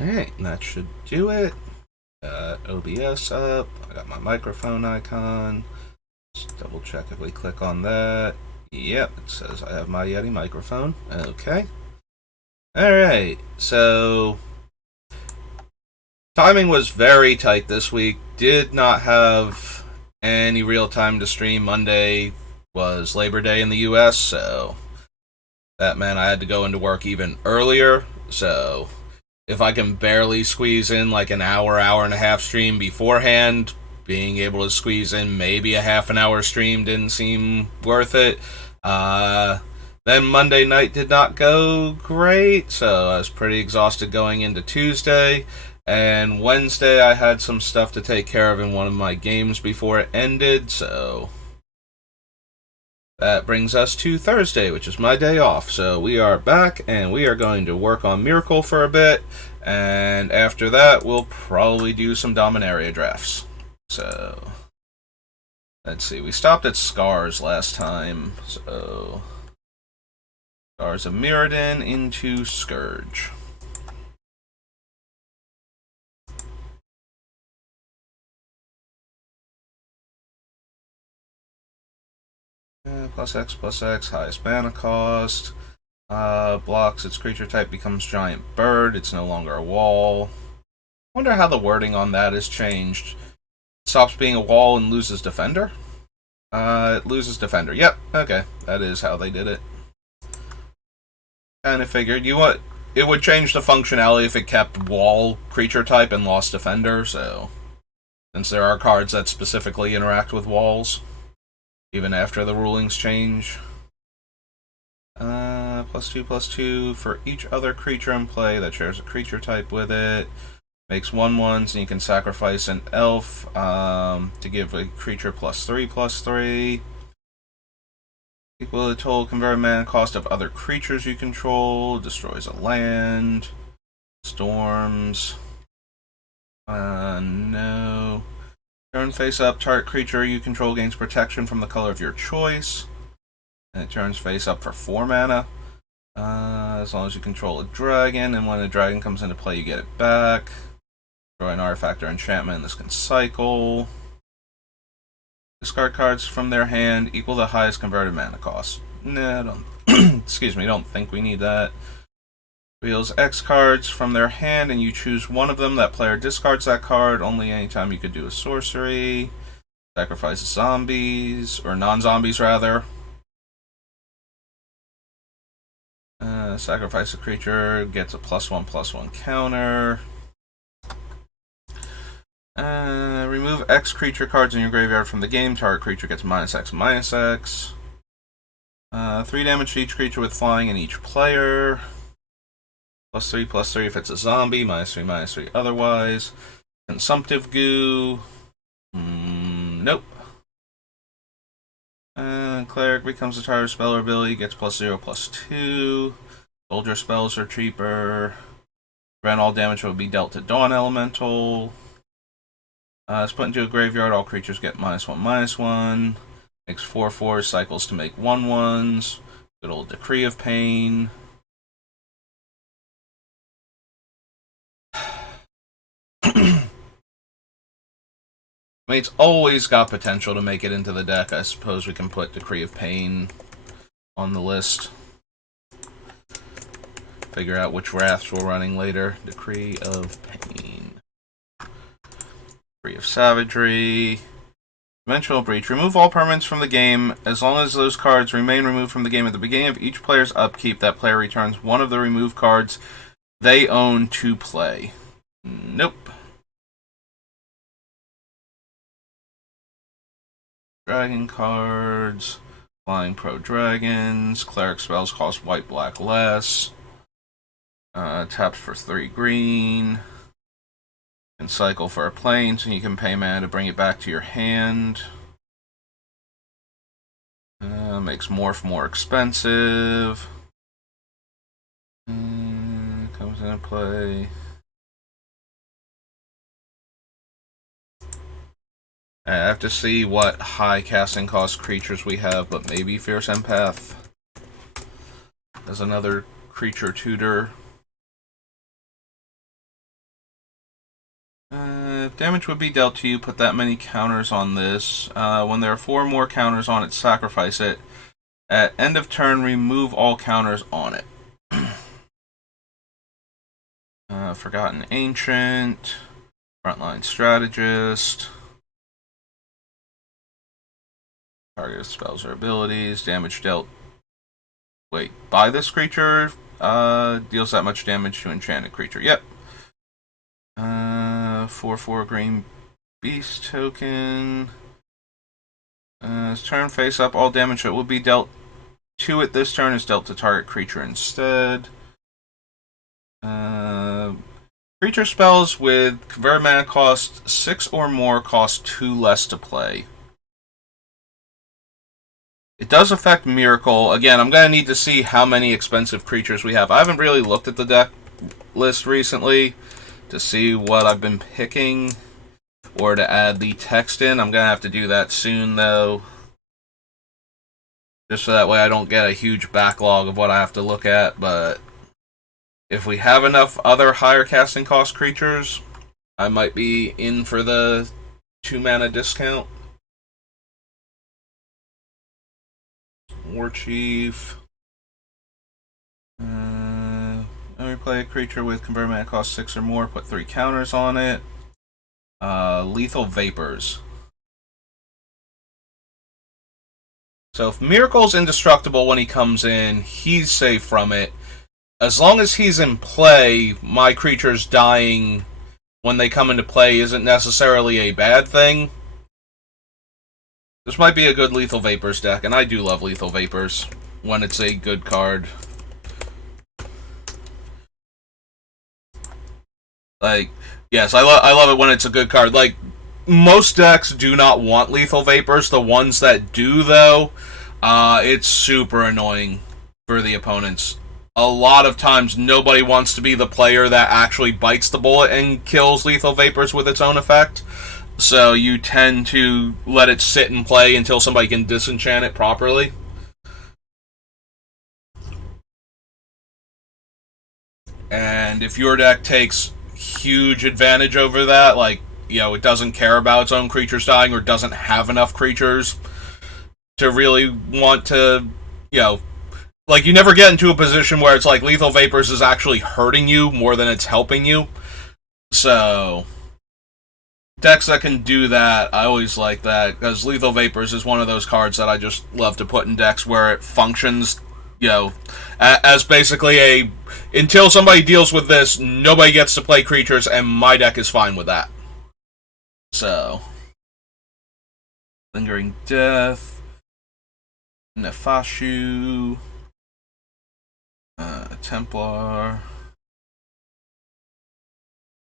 Alright, that should do it. Got OBS up. I got my microphone icon. Just double check if we click on that. Yep, it says I have my Yeti microphone. Okay. Alright, so timing was very tight this week. Did not have any real time to stream. Monday was Labor Day in the US, so that meant I had to go into work even earlier. So if I can barely squeeze in like an hour and a half stream beforehand, being able to squeeze in maybe a half an hour stream didn't seem worth it. Then Monday night did not go great, so I was pretty exhausted going into Tuesday. And Wednesday I had some stuff to take care of in one of my games before it ended, so that brings us to Thursday, which is my day off. So we are back, and we are going to work on Myrkul for a bit, and after that, we'll probably do some Dominaria drafts. So, let's see. We stopped at Scars last time, so Scars of Mirrodin into Scourge. Plus X, highest mana cost. Blocks its creature type, becomes giant bird. It's no longer a wall. Wonder how the wording on that has changed. Stops being a wall and loses defender? It loses defender. Yep, okay. That is how they did it. Kinda figured. It would change the functionality if it kept wall creature type and lost defender, so since there are cards that specifically interact with walls, even after the rulings change. +2/+2 for each other creature in play that shares a creature type with it. Makes 1/1s, and you can sacrifice an elf to give a creature +3/+3. Equal to the total converted mana cost of other creatures you control. Destroys a land. Storms. No. Turn face up, target creature you control gains protection from the color of your choice. And it turns face up for 4 mana. As long as you control a dragon, and when a dragon comes into play, you get it back. Destroy an artifact or enchantment, this can cycle. Discard cards from their hand equal the highest converted mana cost. Nah, don't. Excuse me, don't think we need that. Reveals X cards from their hand, and you choose one of them. That player discards that card only anytime you could do a sorcery. Sacrifices zombies, or non-zombies rather. Sacrifice a creature, gets a +1/+1 counter. Remove X creature cards in your graveyard from the game. Target creature gets -X/-X. 3 damage to each creature with flying in each player. +3/+3 if it's a zombie. -3/-3 otherwise. Consumptive goo. Nope. Cleric becomes a target spell or ability. Gets +0/+2. Soldier spells are cheaper. Prevent all damage will be dealt to Dawn Elemental. It's put into a graveyard. All creatures get -1/-1. Makes 4/4 cycles to make 1/1s. Good old Decree of Pain. I mean, it's always got potential to make it into the deck. I suppose we can put Decree of Pain on the list. Figure out which wraths we're running later. Decree of Pain. Decree of Savagery. Dimensional Breach. Remove all permanents from the game. As long as those cards remain removed from the game at the beginning of each player's upkeep, that player returns one of the removed cards they own to play. Nope. Dragon cards. Flying Pro Dragons. Cleric spells cost white, black less. Taps for 3 green. Can cycle for a plane, so you can pay mana to bring it back to your hand. Makes Morph more expensive. Comes into play. I have to see what high casting cost creatures we have, but maybe Fierce Empath as another creature tutor. If damage would be dealt to you, put that many counters on this. When there are 4 more counters on it, sacrifice it. At end of turn, remove all counters on it. Forgotten Ancient. Frontline Strategist. Target spells or abilities. Damage dealt. Wait, by this creature deals that much damage to enchanted creature. Yep. 4/4 green beast token. Turn face up. All damage that will be dealt to it this turn is dealt to target creature instead. Creature spells with convert mana cost 6 or more cost 2 less to play. It does affect Myrkul. Again, I'm going to need to see how many expensive creatures we have. I haven't really looked at the deck list recently to see what I've been picking or to add the text in. I'm going to have to do that soon, though. Just so that way I don't get a huge backlog of what I have to look at, but if we have enough other higher casting cost creatures, I might be in for the 2 mana discount. War Chief. Let me play a creature with convert mana cost 6 or more, put 3 counters on it. Lethal Vapors. So if Myrkul's indestructible when he comes in, he's safe from it. As long as he's in play, my creatures dying when they come into play isn't necessarily a bad thing. This might be a good Lethal Vapors deck, and I do love Lethal Vapors when it's a good card. Like, yes, I love it when it's a good card. Like, most decks do not want Lethal Vapors. The ones that do, though, it's super annoying for the opponents. A lot of times, nobody wants to be the player that actually bites the bullet and kills Lethal Vapors with its own effect. So you tend to let it sit and play until somebody can disenchant it properly. And if your deck takes huge advantage over that, like, you know, it doesn't care about its own creatures dying or doesn't have enough creatures to really want to, you know, like, you never get into a position where it's like Lethal Vapors is actually hurting you more than it's helping you. So decks that can do that, I always like that, because Lethal Vapors is one of those cards that I just love to put in decks where it functions, you know, as basically a, until somebody deals with this, nobody gets to play creatures, and my deck is fine with that. So, Lingering Death, Nefashu, Templar.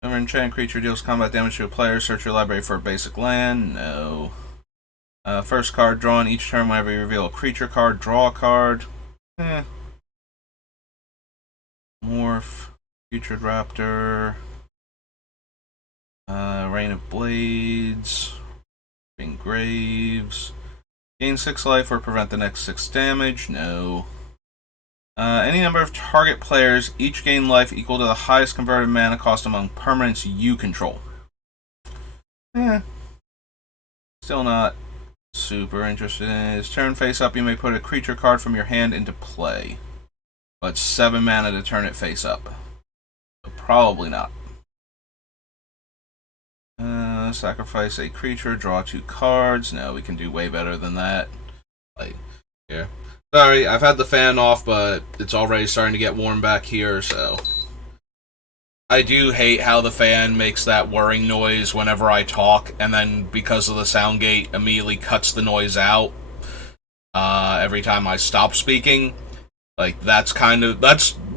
Whenever an enchanted creature deals combat damage to a player, search your library for a basic land. No. First card drawn each turn whenever you reveal a creature card, draw a card. Morph, Putrid Raptor, Rain of Blades, Ring Graves. Gain 6 life or prevent the next 6 damage. No. Any number of target players each gain life equal to the highest converted mana cost among permanents you control. Still not super interested in it. Turn face up, you may put a creature card from your hand into play. But 7 mana to turn it face up. So probably not. Sacrifice a creature, draw 2 cards. No, we can do way better than that. Like, yeah. Sorry, I've had the fan off, but it's already starting to get warm back here, so I do hate how the fan makes that whirring noise whenever I talk, and then because of the sound gate, immediately cuts the noise out every time I stop speaking. Like, that's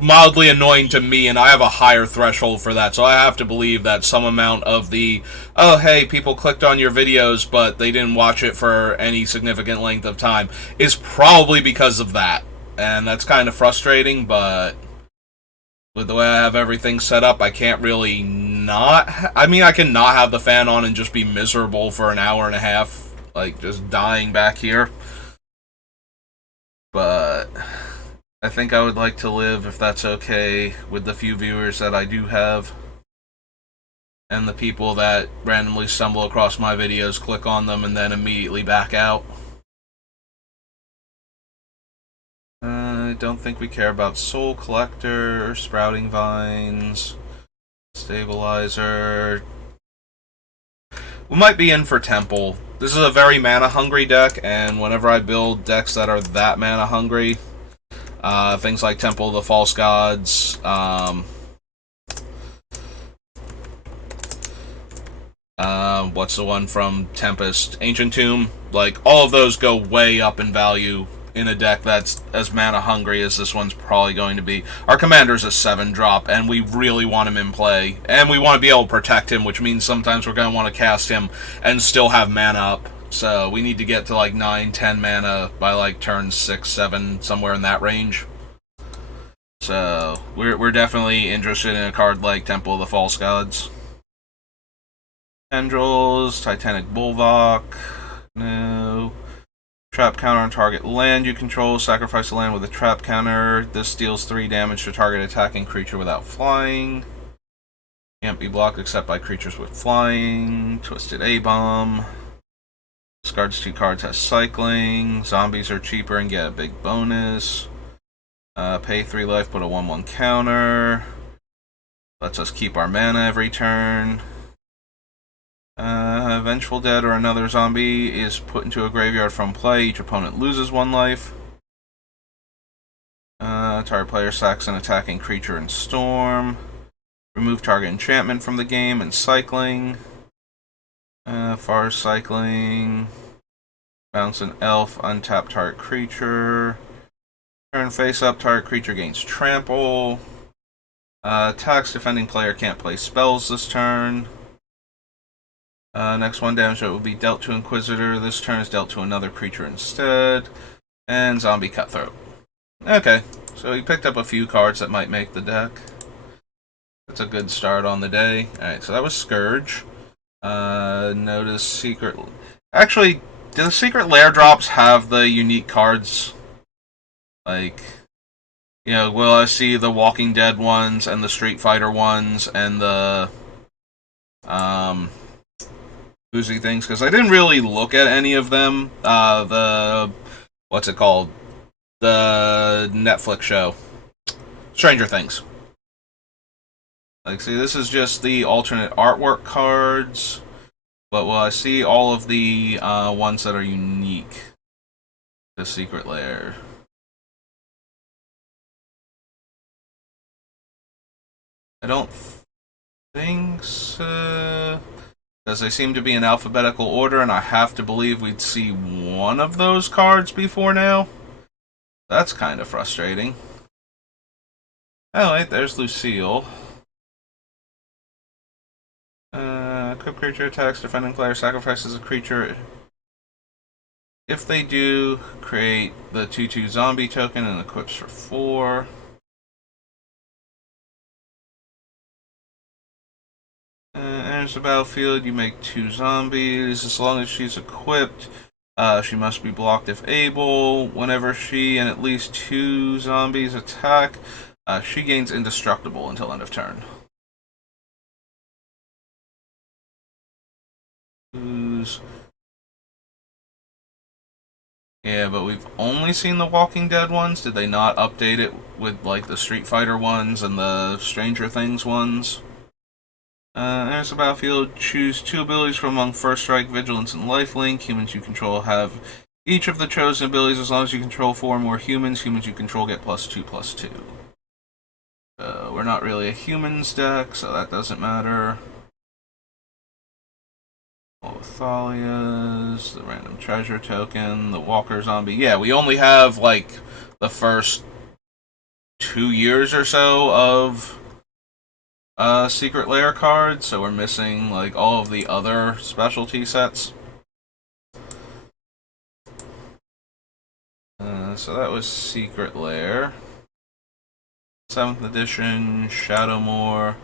mildly annoying to me, and I have a higher threshold for that, so I have to believe that some amount of the, oh, hey, people clicked on your videos, but they didn't watch it for any significant length of time, is probably because of that. And that's kind of frustrating, but with the way I have everything set up, I can't really not, I mean, I can not have the fan on and just be miserable for an hour and a half, like, just dying back here. But I think I would like to live, if that's okay, with the few viewers that I do have. and the people that randomly stumble across my videos click on them and then immediately back out. I don't think we care about Soul Collector, Sprouting Vines, Stabilizer. We might be in for Temple. This is a very mana-hungry deck, and whenever I build decks that are that mana-hungry, things like Temple of the False Gods, what's the one from Tempest? Ancient Tomb. Like, all of those go way up in value in a deck that's as mana hungry as this one's probably going to be. Our commander's a 7-drop, and we really want him in play. And we want to be able to protect him, which means sometimes we're going to want to cast him and still have mana up. So we need to get to like 9, 10 mana by like turn 6, 7, somewhere in that range. So we're definitely interested in a card like Temple of the False Gods. Tendrils, Titanic Bulwark, no. Trap counter on target land you control. Sacrifice a land with a trap counter. This deals 3 damage to target attacking creature without flying. Can't be blocked except by creatures with flying. Twisted A-Bomb. Discards 2 cards, has cycling. Zombies are cheaper and get a big bonus. Pay 3 life, put a 1/1 counter. Lets us keep our mana every turn. Vengeful Dead or another zombie is put into a graveyard from play. Each opponent loses 1 life. Target player sacks an attacking creature in Storm. Remove target enchantment from the game and cycling. Far cycling. Bounce an elf, untap target creature. Turn face up, target creature gains trample. Attacks, defending player can't play spells this turn. Next 1 damage that will be dealt to Inquisitor. This turn is dealt to another creature instead. And Zombie Cutthroat. Okay, so he picked up a few cards that might make the deck. That's a good start on the day. Alright, so that was Scourge. Notice Secret... Actually, do the Secret Lair drops have the unique cards? Like... You know, will I see the Walking Dead ones, and the Street Fighter ones, and the... Boozy things, because I didn't really look at any of them. What's it called? The Netflix show. Stranger Things. Like, see, this is just the alternate artwork cards, but will I see all of the ones that are unique to Secret Lair? I don't think so. Because they seem to be in alphabetical order, and I have to believe we'd see one of those cards before now. That's kind of frustrating. Oh, wait, there's Lucille. Equip creature attacks, defending player sacrifices a creature. If they do, create the 2/2 zombie token and equips for 4. Enters the battlefield, you make 2 zombies. As long as she's equipped, she must be blocked if able. Whenever she and at least 2 zombies attack, she gains indestructible until end of turn. Yeah, but we've only seen the Walking Dead ones. Did they not update it with like the Street Fighter ones and the Stranger Things ones? Enters the battlefield, choose 2 abilities from among First Strike, Vigilance, and Lifelink. Humans you control have each of the chosen abilities as long as you control 4 or more humans. Humans you control get +2/+2. We're not really a humans deck, so that doesn't matter. Thalias, the random treasure token, the Walker Zombie. Yeah, we only have like the first 2 years or so of Secret Lair cards, so we're missing like all of the other specialty sets. So that was Secret Lair. 7th edition, Shadowmoor.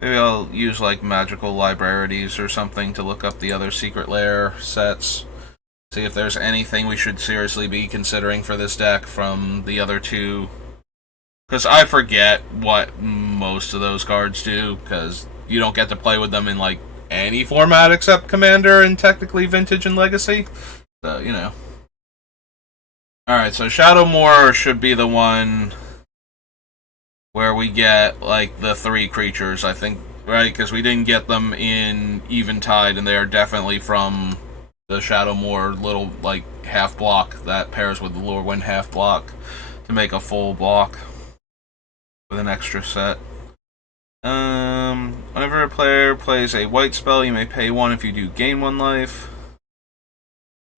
Maybe I'll use like Magical Libraries or something to look up the other Secret Lair sets. See if there's anything we should seriously be considering for this deck from the other 2. Because I forget what most of those cards do, because you don't get to play with them in, like, any format except Commander and technically Vintage and Legacy. So, you know. Alright, so Shadowmoor should be the one where we get, like, the 3 creatures, I think, right? Because we didn't get them in Eventide, and they are definitely from the Shadowmoor little, like, half block that pairs with the Lorwyn half block to make a full block with an extra set. Whenever a player plays a white spell, you may pay 1 if you do gain 1 life.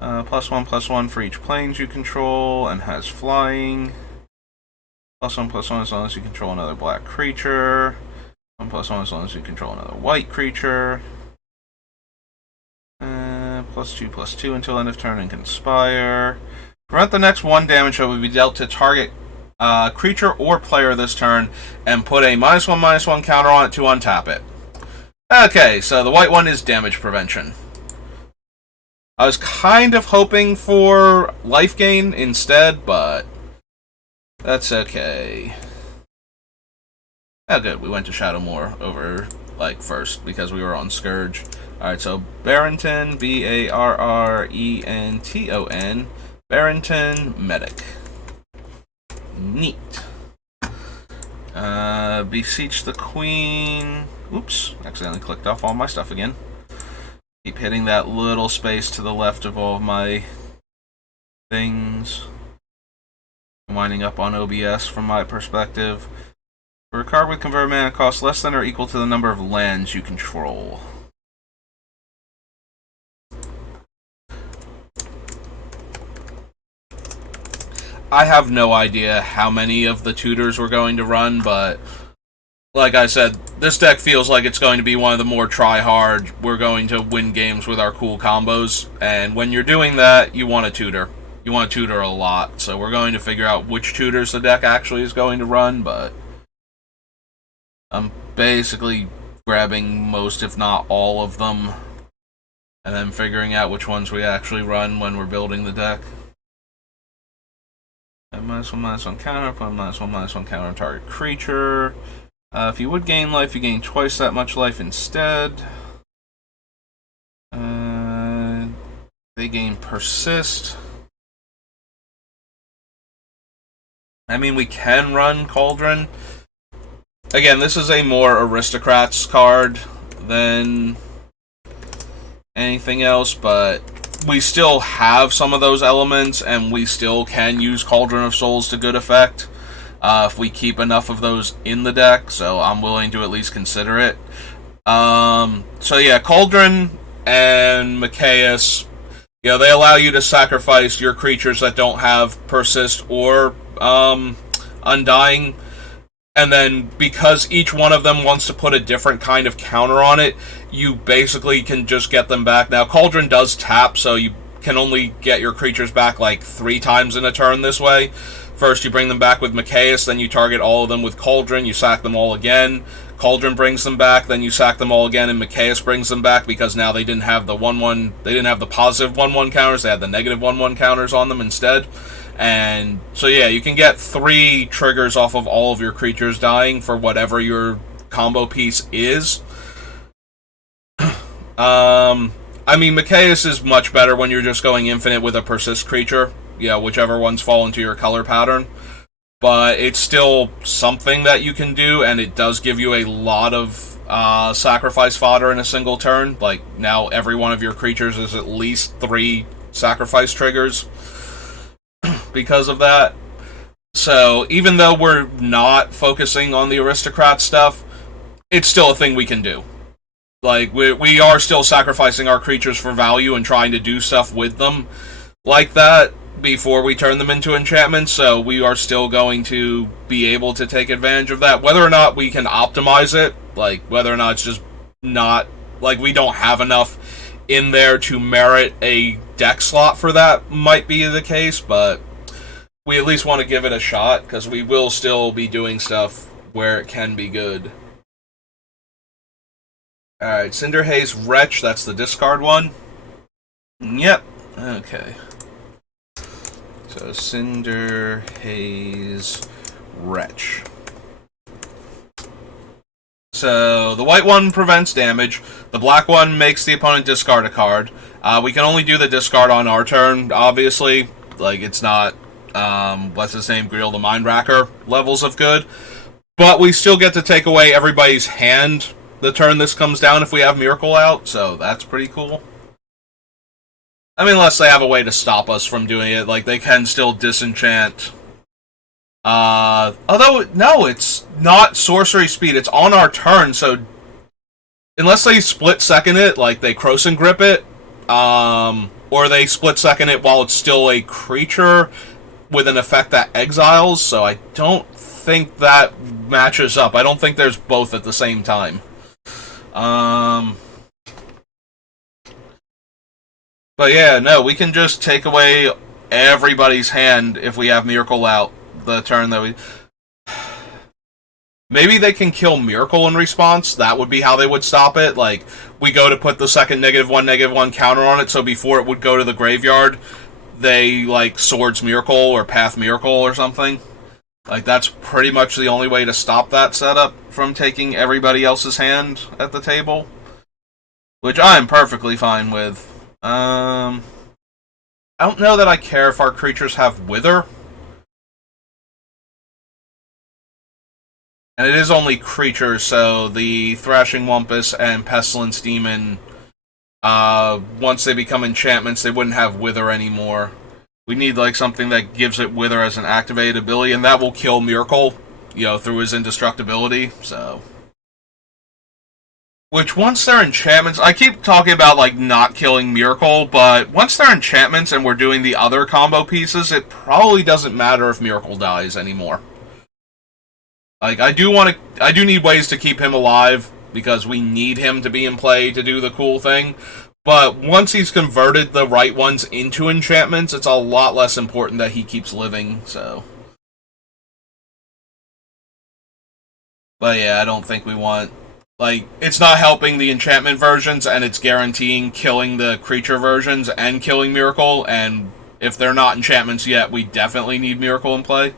+1/+1 for each planes you control, and has flying. +1/+1 as long as you control another black creature. 1/+1 as long as you control another white creature. +2/+2 until end of turn and conspire. Prevent the next 1 damage that will be dealt to target creature or player this turn, and put a -1/-1 counter on it to untap it. Okay, so the white one is damage prevention. I was kind of hoping for life gain instead, but that's okay. Oh, good. We went to Shadowmoor over, like, first because we were on Scourge. Alright, so Barrenton, Barrenton, Barrenton, Medic. Neat. Beseech the Queen. Oops, accidentally clicked off all my stuff again. Keep hitting that little space to the left of all of my things. I'm winding up on OBS from my perspective. For a card with convert mana cost less than or equal to the number of lands you control. I have no idea how many of the tutors we're going to run, but like I said, this deck feels like it's going to be one of the more try-hard, we're going to win games with our cool combos, and when you're doing that, you want a tutor. You want to tutor a lot, so we're going to figure out which tutors the deck actually is going to run, but I'm basically grabbing most, if not all of them, and then figuring out which ones we actually run when we're building the deck. -1/-1 counter, put a -1/-1 counter on target creature. If you would gain life, you gain twice that much life instead. They gain persist. I mean, we can run Cauldron. Again, this is a more Aristocrats card than anything else, but we still have some of those elements, and we still can use Cauldron of Souls to good effect if we keep enough of those in the deck, so I'm willing to at least consider it. So yeah, Cauldron and Mikaeus, you know, they allow you to sacrifice your creatures that don't have Persist or Undying, and then because each one of them wants to put a different kind of counter on it, you basically can just get them back. Now, Cauldron does tap, so you can only get your creatures back like 3 times in a turn this way. First, you bring them back with Mikaeus, then you target all of them with Cauldron, you sack them all again. Cauldron brings them back, then you sack them all again, and Mikaeus brings them back because now they didn't have the 1/1, they didn't have the positive 1/1 counters, they had the negative 1/1 counters on them instead. And so yeah, you can get 3 triggers off of all of your creatures dying for whatever your combo piece is. I mean, Mikaeus is much better when you're just going infinite with a persist creature. Yeah, whichever ones fall into your color pattern. But it's still something that you can do, and it does give you a lot of sacrifice fodder in a single turn. Like, now every one of your creatures is at least 3 sacrifice triggers because of that. So, even though we're not focusing on the aristocrat stuff, it's still a thing we can do. Like, we are still sacrificing our creatures for value and trying to do stuff with them like that before we turn them into enchantments, so we are still going to be able to take advantage of that. Whether or not we can optimize it, like, whether or not it's just not, like, we don't have enough in there to merit a deck slot for that, might be the case, but we at least want to give it a shot, because we will still be doing stuff where it can be good. Alright, Cinderhaze Wretch, that's the discard one. Yep, okay. So, Cinderhaze Wretch. So the white one prevents damage. The black one makes the opponent discard a card. We can only do the discard on our turn, obviously. Like, it's not, what's his name, Griel the Mind Racker levels of good. But we still get to take away everybody's hand the turn this comes down if we have Myrkul out, so that's pretty cool. I mean, unless they have a way to stop us from doing it, like, they can still disenchant. Although, no, it's not sorcery speed, it's on our turn, so unless they split second it, like they Krosan grip it, or they split second it while it's still a creature with an effect that exiles, so I don't think that matches up. I don't think there's both at the same time. But yeah, no, we can just take away everybody's hand if we have Myrkul out the turn that we... Maybe they can kill Myrkul in response. That would be how they would stop it. Like, we go to put the second -1/-1 counter on it, so before it would go to the graveyard, they, like, Swords Myrkul or Path Myrkul or something. Like, that's pretty much the only way to stop that setup from taking everybody else's hand at the table. Which I'm perfectly fine with. I don't know that I care if our creatures have Wither. And it is only creatures, so the Thrashing Wumpus and Pestilence Demon, once they become enchantments, they wouldn't have Wither anymore. We need, like, something that gives it Wither as an activated ability, and that will kill Myrkul, you know, through his indestructibility, so... Which, once they're enchantments... I keep talking about, like, not killing Myrkul, but once they're enchantments and we're doing the other combo pieces, it probably doesn't matter if Myrkul dies anymore. Like, I do need ways to keep him alive, because we need him to be in play to do the cool thing. But once he's converted the right ones into enchantments, it's a lot less important that he keeps living, so... But yeah, I don't think we want... Like, it's not helping the enchantment versions, and it's guaranteeing killing the creature versions and killing Myrkul, and if they're not enchantments yet, we definitely need Myrkul in play.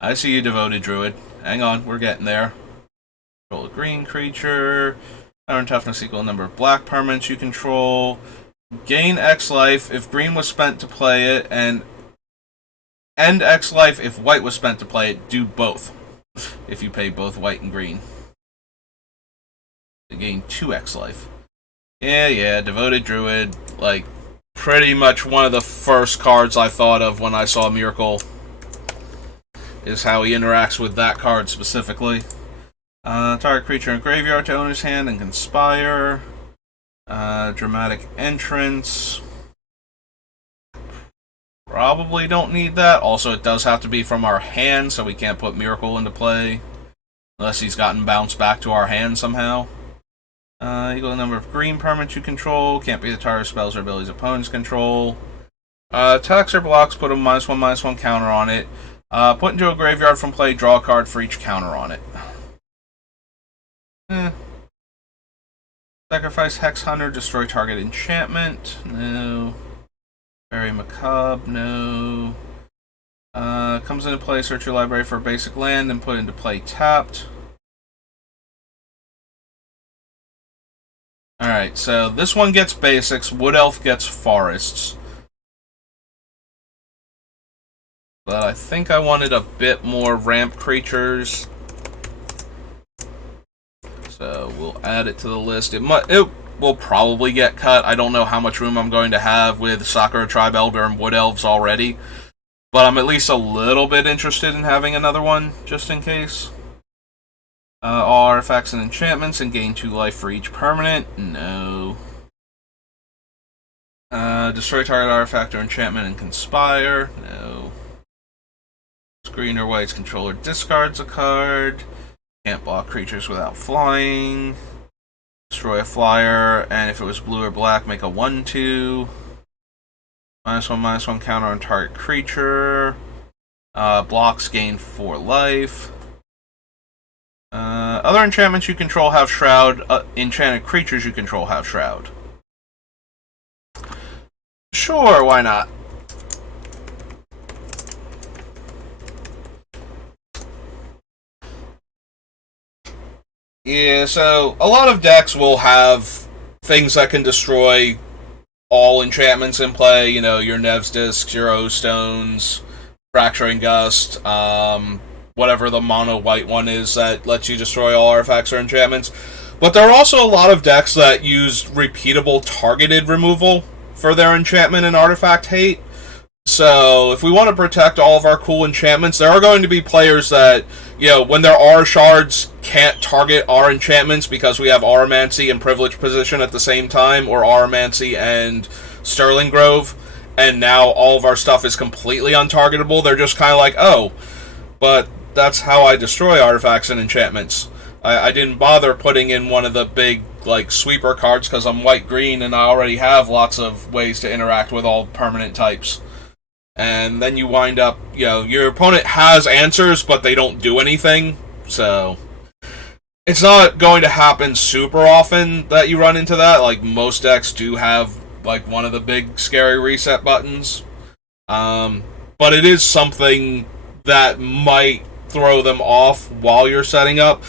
I see you, Devoted Druid. Hang on, we're getting there. Control a green creature. Power and toughness equal number of black permanents you control. Gain X life if green was spent to play it, and end X life if white was spent to play it. Do both. If you pay both white and green. You gain 2x life. Yeah, Devoted Druid. Like, pretty much one of the first cards I thought of when I saw Myrkul. Is how he interacts with that card specifically. Target creature in graveyard to owner's hand and conspire. Dramatic entrance. Probably don't need that. Also, it does have to be from our hand, so we can't put Myrkul into play. Unless he's gotten bounced back to our hand somehow. Equal the number of green permanents you control. Can't be the target spells or abilities opponents control. Attacks or blocks, put a -1/-1 counter on it. Put into a graveyard from play, draw a card for each counter on it. Sacrifice Hex Hunter, destroy target enchantment. No. Very Macabre, no. Comes into play, search your library for a basic land and put into play tapped. Alright, so this one gets basics, Wood Elf gets forests. But I think I wanted a bit more ramp creatures. So we'll add it to the list. It will probably get cut. I don't know how much room I'm going to have with Sakura Tribe Elder and Wood Elves already. But I'm at least a little bit interested in having another one, just in case. All artifacts and enchantments and gain 2 life for each permanent. No. Destroy target artifact or enchantment and conspire. No. Green or white's controller discards a card. Can't block creatures without flying. Destroy a flyer, and if it was blue or black, make a 1/2. -1/-1 counter on target creature. Blocks gain 4 life. Other enchantments you control have Shroud. Enchanted creatures you control have Shroud. Sure, why not? Yeah, so a lot of decks will have things that can destroy all enchantments in play. You know, your Nev's Discs, your O Stones, Fracturing Gust, whatever the mono white one is that lets you destroy all artifacts or enchantments. But there are also a lot of decks that use repeatable targeted removal for their enchantment and artifact hate. So, if we want to protect all of our cool enchantments, there are going to be players that, you know, when there are shards, can't target our enchantments because we have Auramancy and Privilege Position at the same time, or Auramancy and Sterling Grove, and now all of our stuff is completely untargetable. They're just kind of like, oh, but that's how I destroy artifacts and enchantments. I didn't bother putting in one of the big, like, sweeper cards because I'm white-green and I already have lots of ways to interact with all permanent types. And then you wind up, you know, your opponent has answers, but they don't do anything. So, it's not going to happen super often that you run into that. Like, most decks do have, like, one of the big scary reset buttons. But it is something that might throw them off while you're setting up.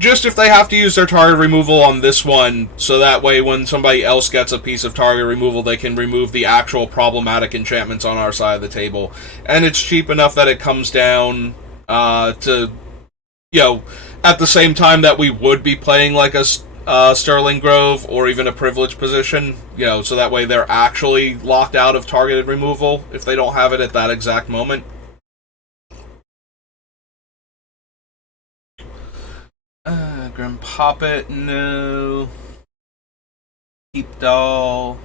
Just if they have to use their target removal on this one, so that way when somebody else gets a piece of target removal, they can remove the actual problematic enchantments on our side of the table. And it's cheap enough that it comes down to, you know, at the same time that we would be playing like a Sterling Grove or even a Privilege Position, you know, so that way they're actually locked out of targeted removal if they don't have it at that exact moment. Grim Poppet, no. Keep Doll,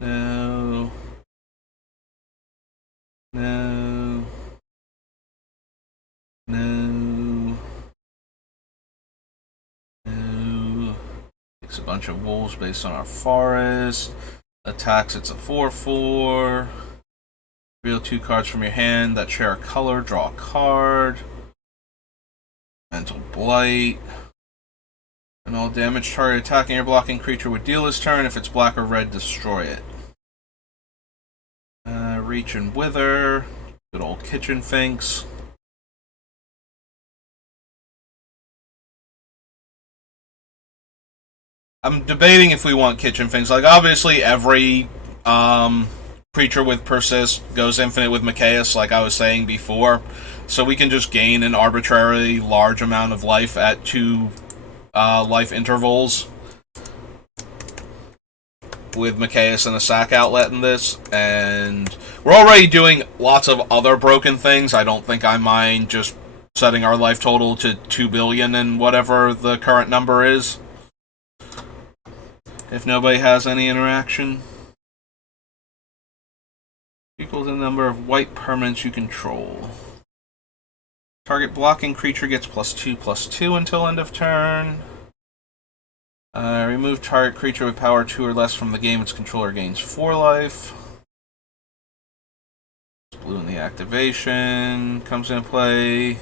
no. No. No. No. Takes a bunch of wolves based on our forest. Attacks, it's a 4/4. Reveal 2 cards from your hand that share a color, draw a card. Mental Blight. And all damage target attacking or blocking creature would deal this turn. If it's black or red, destroy it. Reach and Wither. Good old Kitchen Finks. I'm debating if we want Kitchen Finks. Like, obviously, every creature with Persist goes infinite with Mikaeus, like I was saying before. So we can just gain an arbitrarily large amount of life at 2 life intervals with Mikaeus and a sack outlet in this. And we're already doing lots of other broken things. I don't think I mind just setting our life total to 2 billion and whatever the current number is. If nobody has any interaction. Equal to the number of white permanents you control. Target blocking creature gets +2/+2 until end of turn. Remove target creature with power 2 or less from the game. Its controller gains 4 life. Blue in the activation. Comes into play.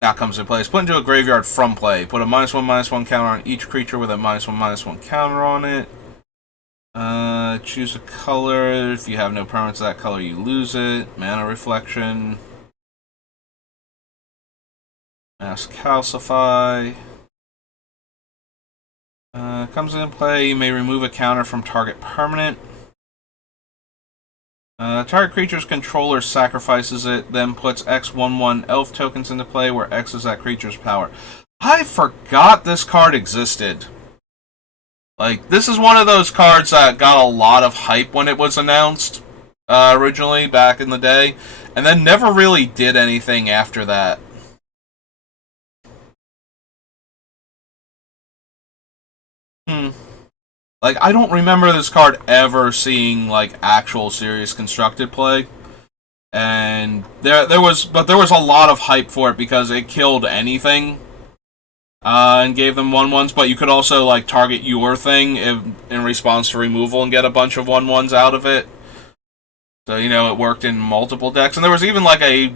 Now comes into play. It's put into a graveyard from play. Put a -1/-1 counter on each creature with a -1/-1 counter on it. Choose a color. If you have no permanents of that color, you lose it. Mana Reflection. Mass Calcify. Comes into play. You may remove a counter from target permanent. Target creature's controller sacrifices it, then puts X/1/1 elf tokens into play, where X is that creature's power. I forgot this card existed. Like, this is one of those cards that got a lot of hype when it was announced, originally, back in the day, and then never really did anything after that. Like, I don't remember this card ever seeing, like, actual serious constructed play. And there was a lot of hype for it because it killed anything. And gave them 1/1s, but you could also, like, target your thing in response to removal and get a bunch of 1/1s out of it. So, you know, it worked in multiple decks. And there was even, like, a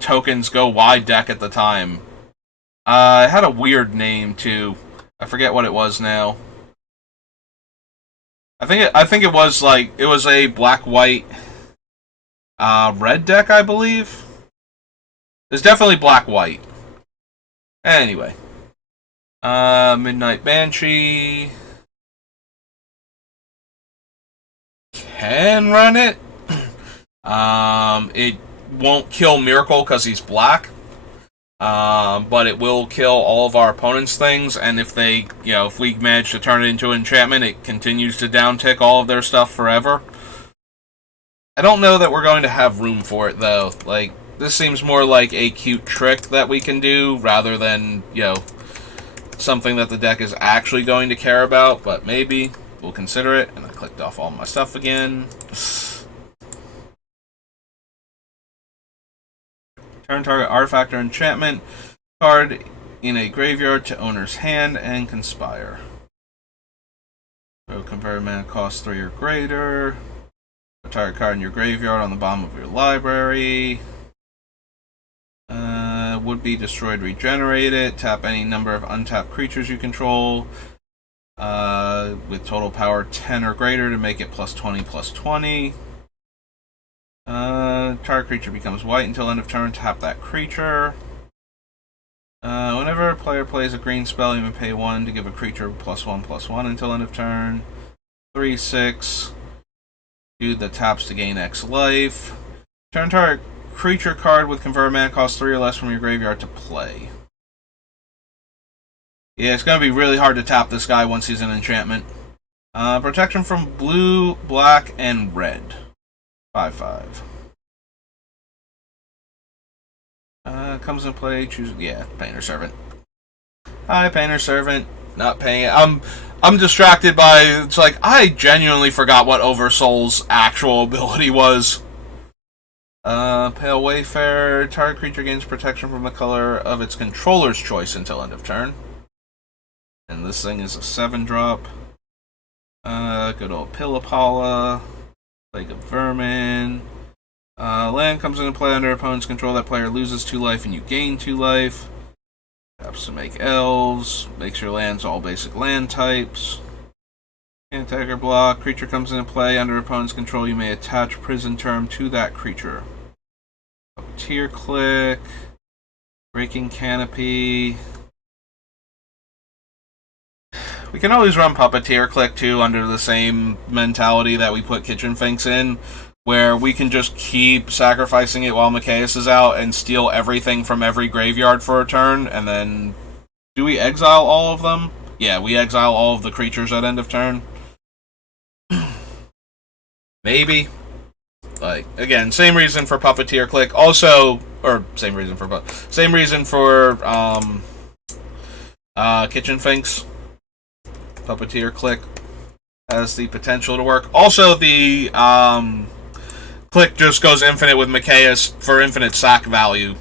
tokens go wide deck at the time. It had a weird name, too. I forget what it was now. I think it was, like, it was a black-white red deck, I believe. It's definitely black-white. Anyway. Midnight Banshee can run it. It won't kill Myrkul because he's black. But it will kill all of our opponents' things, and if they, if we manage to turn it into an enchantment, it continues to downtick all of their stuff forever. I don't know that we're going to have room for it, though. Like, this seems more like a cute trick that we can do, rather than, something that the deck is actually going to care about, but maybe we'll consider it. And I clicked off all my stuff again. Turn target artifact or enchantment card in a graveyard to owner's hand and conspire. So convert mana cost 3 or greater. Put target card in your graveyard on the bottom of your library. Would be destroyed, regenerate it. Tap any number of untapped creatures you control with total power 10 or greater to make it +20/+20. Target creature becomes white until end of turn. Tap that creature. Whenever a player plays a green spell, you may pay 1 to give a creature +1/+1 until end of turn. 3/6. Do the taps to gain X life. Turn target creature card with convert mana cost 3 or less from your graveyard to play. Yeah, it's going to be really hard to tap this guy once he's an enchantment. Protection from blue, black, and red. 5/5. Comes in play, choose, Painter Servant. Hi, Painter Servant. Not paying it. I'm distracted by, it's like, I genuinely forgot what Oversoul's actual ability was. Pale Wayfarer. Target creature gains protection from the color of its controller's choice until end of turn. And this thing is a 7-drop. Good old Pillapala. Plague of Vermin. Land comes into play under opponent's control. That player loses 2 life and you gain 2 life. Taps to make elves. Makes your lands all basic land types. Can't attack or block. Creature comes into play under opponent's control. You may attach Prison Term to that creature. Puppeteer Click. Breaking Canopy. We can always run Puppeteer Click too under the same mentality that we put Kitchen Finks in, where we can just keep sacrificing it while Mikaeus is out and steal everything from every graveyard for a turn, and then... Do we exile all of them? Yeah, we exile all of the creatures at end of turn. Maybe. Like, again, same reason for Puppeteer Click. Also, or same reason for Kitchen Finks. Puppeteer Click has the potential to work. Also, the Click just goes infinite with Mikaeus for infinite sack value,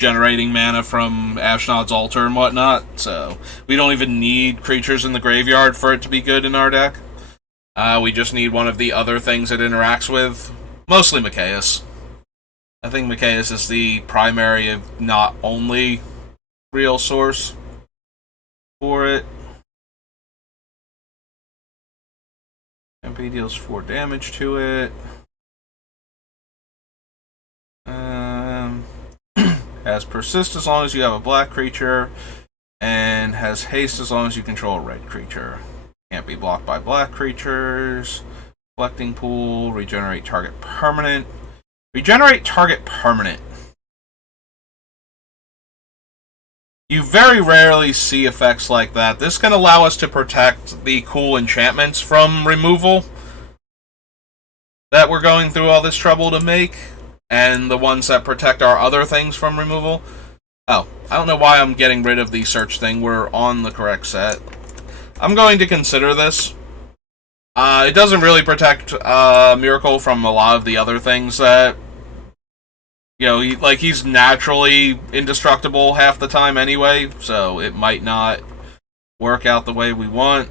generating mana from Ashnod's Altar and whatnot, so we don't even need creatures in the graveyard for it to be good in our deck. We just need one of the other things it interacts with, mostly Mikaeus. I think Mikaeus is the primary, if not only, real source for it. MP deals 4 damage to it. Has Persist as long as you have a black creature, and has Haste as long as you control a red creature. Can't be blocked by black creatures. Collecting Pool, Regenerate Target Permanent. Regenerate Target Permanent. You very rarely see effects like that. This can allow us to protect the cool enchantments from removal that we're going through all this trouble to make, and the ones that protect our other things from removal. Oh, I don't know why I'm getting rid of the search thing. We're on the correct set. I'm going to consider this. It doesn't really protect Myrkul from a lot of the other things that, he's naturally indestructible half the time anyway, so it might not work out the way we want.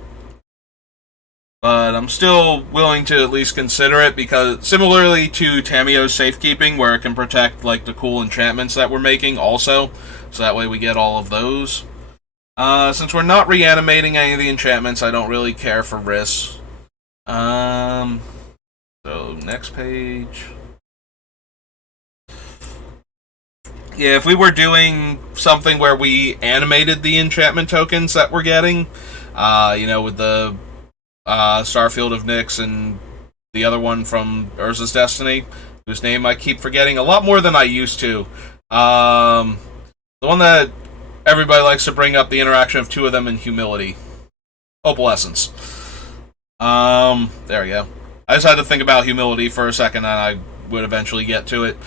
But I'm still willing to at least consider it, because similarly to Tamiyo's Safekeeping, where it can protect the cool enchantments that we're making also, so that way we get all of those. Since we're not reanimating any of the enchantments, I don't really care for risks. So next page. Yeah, if we were doing something where we animated the enchantment tokens that we're getting, with the Starfield of Nyx and the other one from Urza's Destiny, whose name I keep forgetting a lot more than I used to. The one that everybody likes to bring up, the interaction of two of them in Humility. Opalescence. There we go. I just had to think about Humility for a second, and I would eventually get to it.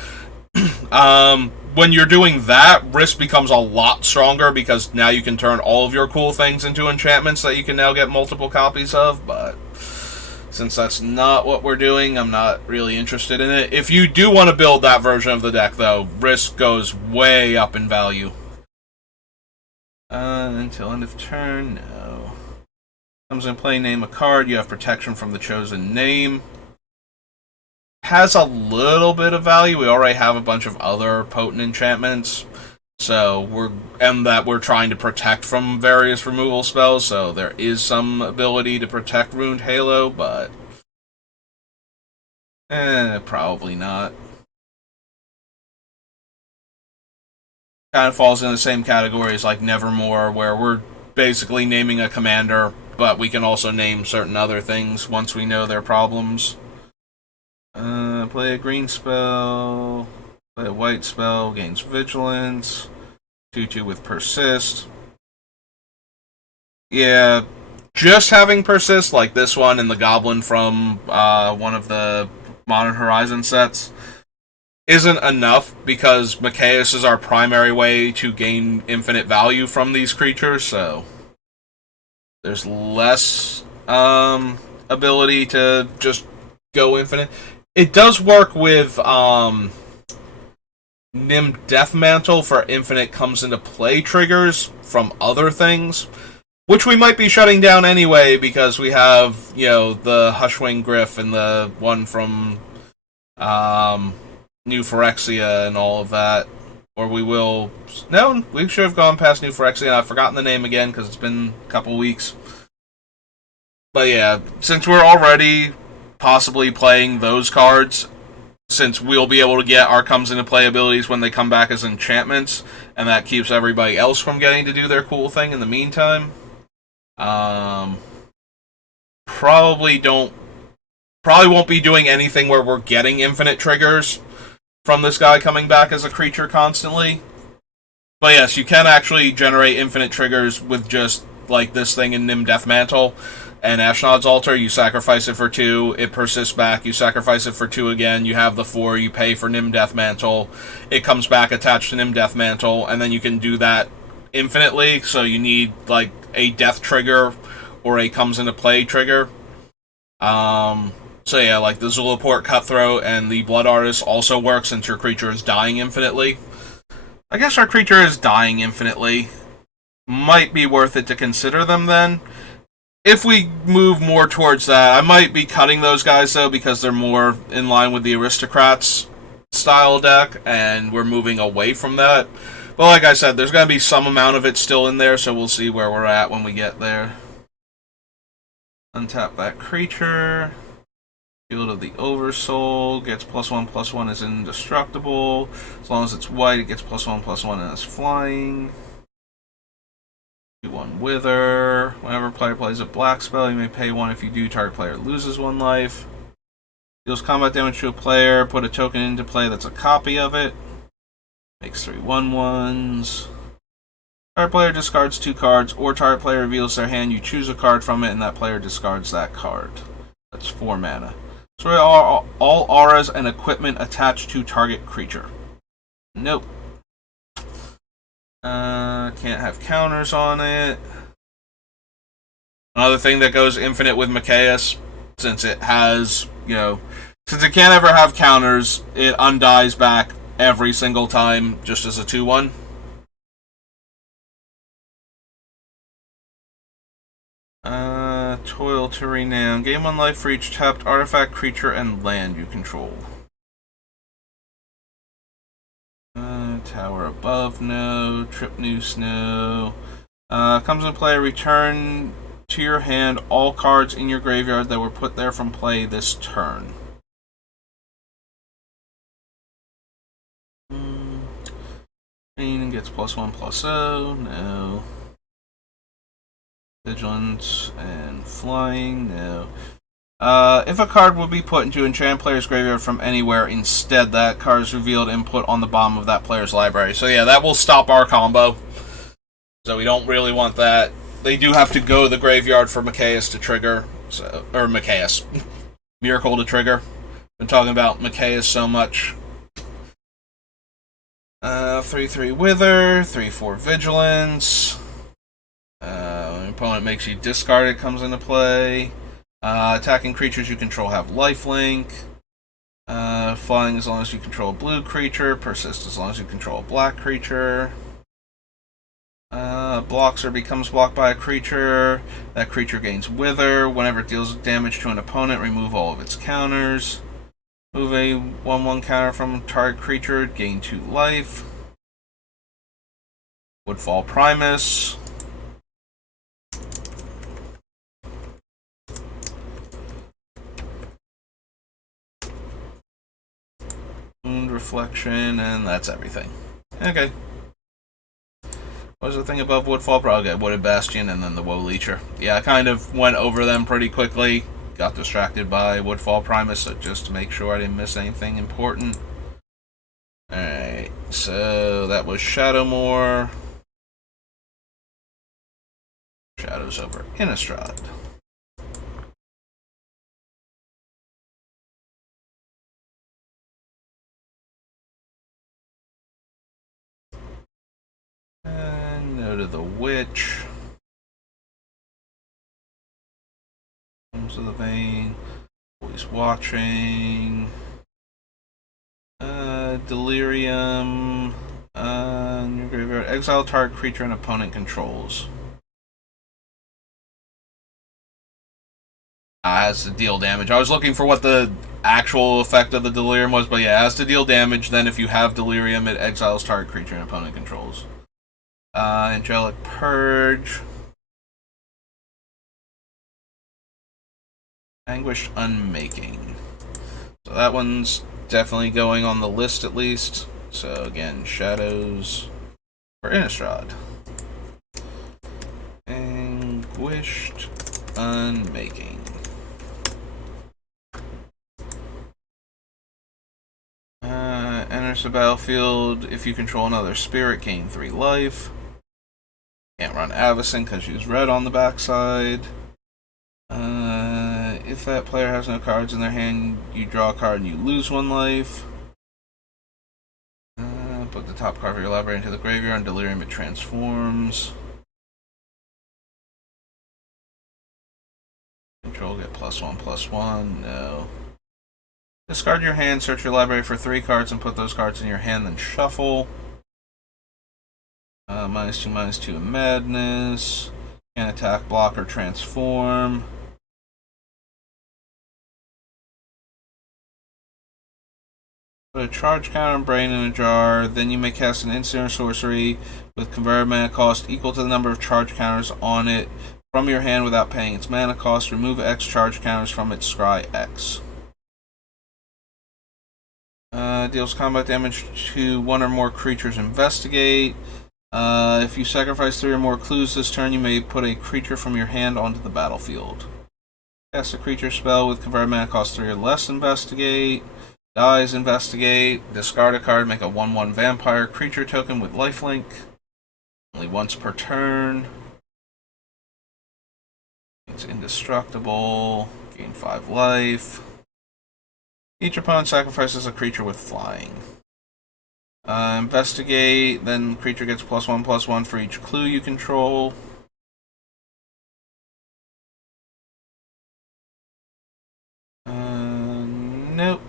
When you're doing that, Risk becomes a lot stronger because now you can turn all of your cool things into enchantments that you can now get multiple copies of, but since that's not what we're doing, I'm not really interested in it. If you do want to build that version of the deck, though, Risk goes way up in value. Until end of turn, no. Comes in play, name a card. You have protection from the chosen name. Has a little bit of value. We already have a bunch of other potent enchantments. So we're trying to protect from various removal spells, so there is some ability to protect Ruined Halo, but probably not. Kind of falls in the same category as like Nevermore, where we're basically naming a commander, but we can also name certain other things once we know their problems. Play a green spell. Play a white spell, gains vigilance. 2/2 with persist. Yeah, just having persist, like this one and the goblin from one of the Modern Horizon sets, isn't enough because Mikaeus is our primary way to gain infinite value from these creatures, so there's less ability to just go infinite. It does work with Nim Deathmantle for infinite comes into play triggers from other things, which we might be shutting down anyway because we have, the Hushwing Griff and the one from New Phyrexia and all of that. Or we will... No, we should have gone past New Phyrexia. I've forgotten the name again because it's been a couple weeks. But yeah, since we're already possibly playing those cards, since we'll be able to get our comes into play abilities when they come back as enchantments, and that keeps everybody else from getting to do their cool thing in the meantime, probably won't be doing anything where we're getting infinite triggers from this guy coming back as a creature constantly. But yes, you can actually generate infinite triggers with just like this thing in Nim Deathmantle and Ashnod's Altar. You sacrifice it for 2, it persists back, you sacrifice it for 2 again, you have the 4, you pay for Nim Deathmantle, it comes back attached to Nim Deathmantle, and then you can do that infinitely, so you need like a death trigger or a comes into play trigger. So yeah, like the Zulaport Cutthroat and the Blood Artist also work since your creature is dying infinitely. I guess our creature is dying infinitely. Might be worth it to consider them then. If we move more towards that, I might be cutting those guys though because they're more in line with the Aristocrats style deck, and we're moving away from that. But like I said, there's going to be some amount of it still in there, so we'll see where we're at when we get there. Untap that creature. Field of the Oversoul gets +1/+1 is indestructible. As long as it's white, it gets +1/+1 and is flying. 2/1 Wither. Whenever a player plays a black spell, you may pay 1. If you do, target player loses 1 life. Deals combat damage to a player. Put a token into play that's a copy of it. Makes 3 1/1s. Target player discards 2 cards, or target player reveals their hand. You choose a card from it, and that player discards that card. That's 4 mana. So all auras and equipment attached to target creature. Nope. Can't have counters on it. Another thing that goes infinite with Mikaeus, since it has, since it can't ever have counters, it undies back every single time just as a 2/1. Toil to renown. Gain 1 life for each tapped artifact, creature, and land you control. Tower above, no. Trip Noose, no. Comes into play, return to your hand all cards in your graveyard that were put there from play this turn. gets +1/+0. No. Vigilance and flying. No. If a card would be put into an enchanted player's graveyard from anywhere, instead that card is revealed and put on the bottom of that player's library. So yeah, that will stop our combo. So we don't really want that. They do have to go to the graveyard for Myrkul to trigger. So, or Myrkul. Myrkul to trigger. Been talking about Myrkul so much. 3/3 Wither, 3/4 Vigilance. When an opponent makes you discard it, comes into play. Attacking creatures you control have lifelink. Flying as long as you control a blue creature. Persist as long as you control a black creature. Blocks or becomes blocked by a creature. That creature gains Wither. Whenever it deals damage to an opponent, remove all of its counters. Move a 1/1 counter from a target creature. Gain 2 life. Woodfall Primus. Wound Reflection, and that's everything. Okay. What was the thing above Woodfall? Okay, Wooded Bastion and then the Woe Leecher. Yeah, I kind of went over them pretty quickly. Got distracted by Woodfall Primus, so just to make sure I didn't miss anything important. Alright, so that was Shadowmoor. Shadows over Innistrad. And go to the Witch. Comes to the Vein. Always Watching. Delirium. In your graveyard. Exile target creature and opponent controls. Has to deal damage. I was looking for what the actual effect of the Delirium was, but yeah, it has to deal damage. Then if you have Delirium, it exiles target creature and opponent controls. Angelic Purge. Anguished Unmaking. So that one's definitely going on the list at least. So again, Shadows for Innistrad. Anguished Unmaking. Enters the battlefield. If you control another spirit, gain 3 life. Can't run Avacyn because she's red on the backside. If that player has no cards in their hand, you draw a card and you lose 1 life. Put the top card of your library into the graveyard. On Delirium, it transforms. Control, get +1/+1. No. Discard your hand, search your library for 3 cards, and put those cards in your hand, then shuffle. -2/-2 in Madness. Can't attack, block, or transform. Put a charge counter and Brain in a jar. Then you may cast an instant or sorcery with converted mana cost equal to the number of charge counters on it from your hand without paying its mana cost. Remove X charge counters from its scry X. Deals combat damage to 1 or more creatures. Investigate. If you sacrifice 3 or more clues this turn, you may put a creature from your hand onto the battlefield. Cast a creature spell with converted mana cost 3 or less. Investigate. Dies. Investigate. Discard a card. Make a 1/1 vampire creature token with lifelink. Only once per turn. It's indestructible. Gain 5 life. Each opponent sacrifices a creature with flying. Investigate, then creature gets +1/+1 for each clue you control. Nope.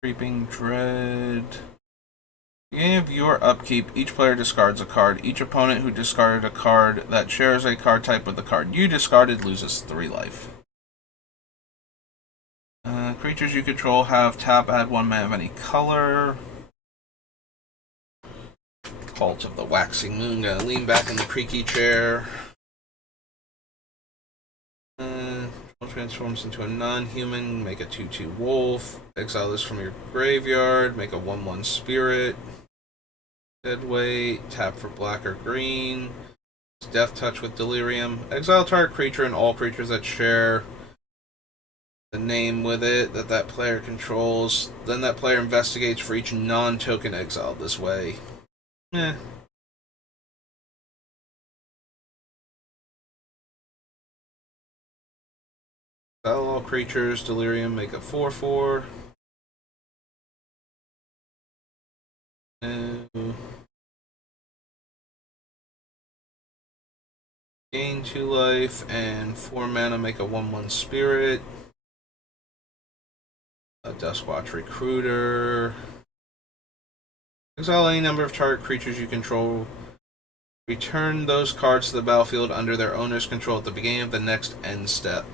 Creeping Dread. Beginning of your upkeep, each player discards a card. Each opponent who discarded a card that shares a card type with the card you discarded loses 3 life. Creatures you control have tap, add 1 mana of any color. Cult of the Waxing Moon. Gonna lean back in the creaky chair. transforms into a non-human, make a 2/2 wolf. Exile this from your graveyard, make a 1/1 spirit. Deadweight, tap for black or green. Death touch with delirium. Exile target creature and all creatures that share the name with it that player controls. Then that player investigates for each non-token exiled this way. Eh. Exile all creatures, delirium, make a 4/4. Gain 2 life and 4 mana, make a 1/1 spirit. A Duskwatch Recruiter. Exile any number of target creatures you control. Return those cards to the battlefield under their owner's control at the beginning of the next end step.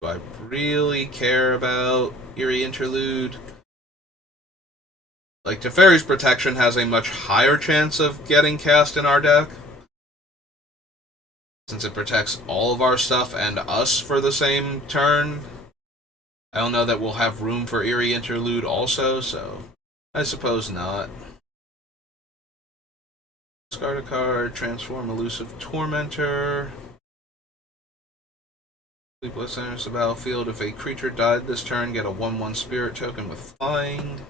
Do I really care about Eerie Interlude? Like, Teferi's Protection has a much higher chance of getting cast in our deck, since it protects all of our stuff and us for the same turn. I don't know that we'll have room for Eerie Interlude also, so I suppose not. Discard a card, transform Elusive Tormentor. Sleepless enters the battlefield. If a creature died this turn, get a 1/1 spirit token with flying.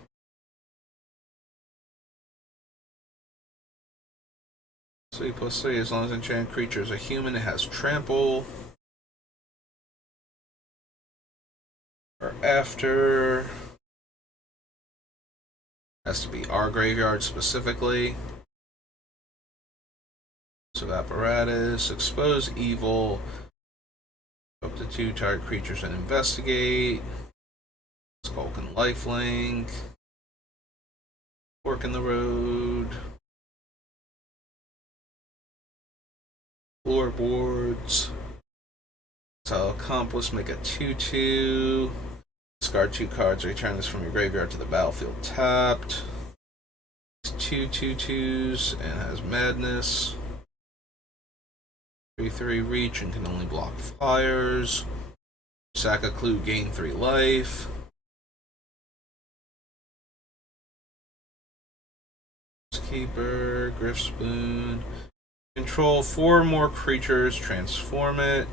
+3/+3, as long as enchanted creature is a human, it has trample. Or after. Has to be our graveyard specifically. So apparatus, expose evil. Up to 2 target creatures and investigate. Skulk and lifelink. Fork in the road. Floorboards. So accomplice, make a 2/2. Discard 2 cards, return this from your graveyard to the battlefield tapped. It's 2 2/2s and has madness. 3/3 reach and can only block flyers. Sack a clue, gain 3 life. Keeper, Griff Spoon. Control 4 more creatures, transform it.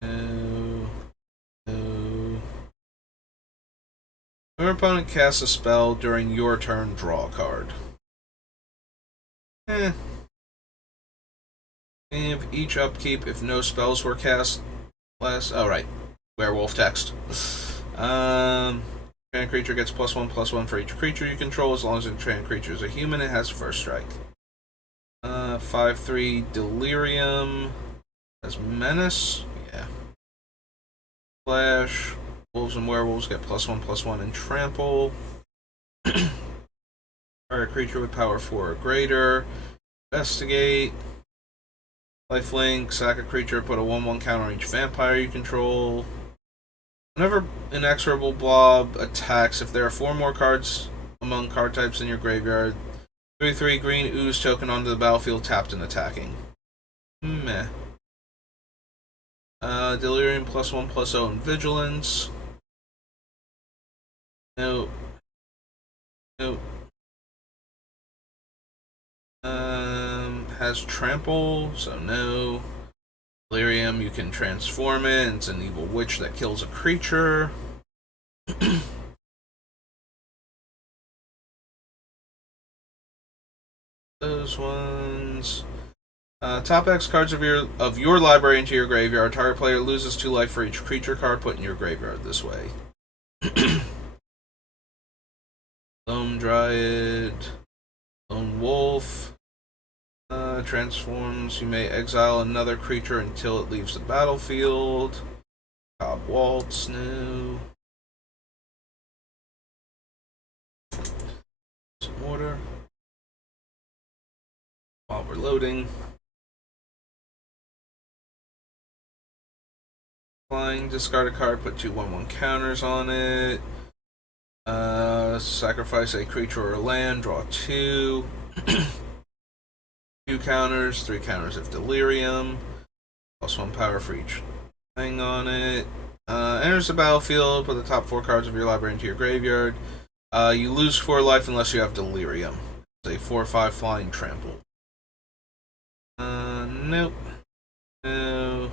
No. Your opponent casts a spell during your turn, draw a card. And each upkeep, if no spells were cast last. Oh, right. Werewolf text. Enchanted creature gets +1/+1 for each creature you control. As long as an enchanted creature is a human, it has first strike. 5/3 Delirium. Has menace. Yeah. Flash. Wolves and werewolves get +1/+1 and trample. Target creature with power 4 or greater. Investigate. Lifelink. Sack a creature. Put a 1/1 counter on each vampire you control. Whenever Inexorable Blob attacks, if there are 4 more cards among card types in your graveyard, 3/3 green ooze token onto the battlefield tapped and attacking. Meh. Delirium +1/+0 and Vigilance. Nope. Has trample, so no. Delirium, you can transform it. It's an evil witch that kills a creature. Those ones. Top X cards of your library into your graveyard. Target player loses 2 life for each creature card put in your graveyard this way. Lone Dryad. Lone Wolf. Transforms. You may exile another creature until it leaves the battlefield. Cobb Waltz. No. Some order. While we're loading. Flying, discard a card, put 2/1/1 counters on it. Sacrifice a creature or land, draw 2. 2 counters, 3 counters if delirium. +1 power for each thing on it. Enters the battlefield, put the top 4 cards of your library into your graveyard. You lose 4 life unless you have delirium. It's a 4/5 flying trample. Nope. No.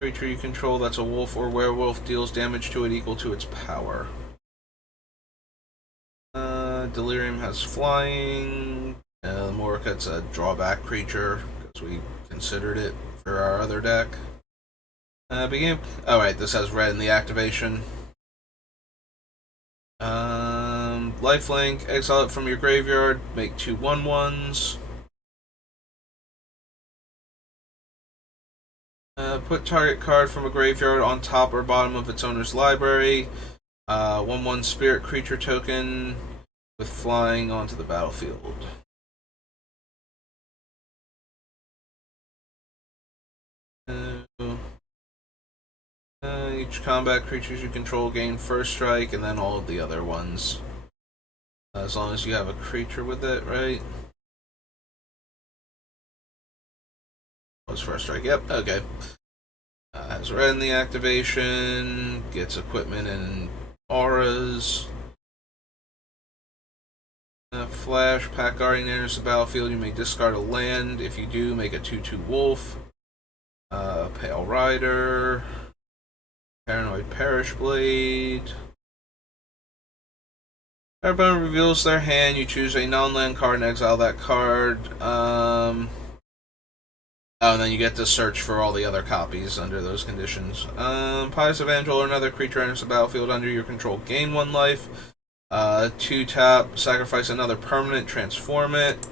Creature you control that's a wolf or werewolf deals damage to it equal to its power. Delirium has flying. Myrkul's a drawback creature because we considered it for our other deck. Alright, this has red in the activation. Lifelink, exile it from your graveyard, make 2 1/1s. Put target card from a graveyard on top or bottom of its owner's library. 1/1 spirit creature token with flying onto the battlefield. Each combat creatures you control gain first strike, and then all of the other ones. As long as you have a creature with it, right? Was first strike, yep, okay. Has red in the activation, gets equipment and auras. Flash, Pack Guardian enters the battlefield, you may discard a land. If you do, make a 2/2 wolf. Pale Rider. Paranoid Perish Blade. Our opponent reveals their hand, you choose a non-land card and exile that card. And then you get to search for all the other copies under those conditions. Pious Evangel or another creature enters the battlefield under your control, gain 1 life. 2 tap, sacrifice another permanent, transform it.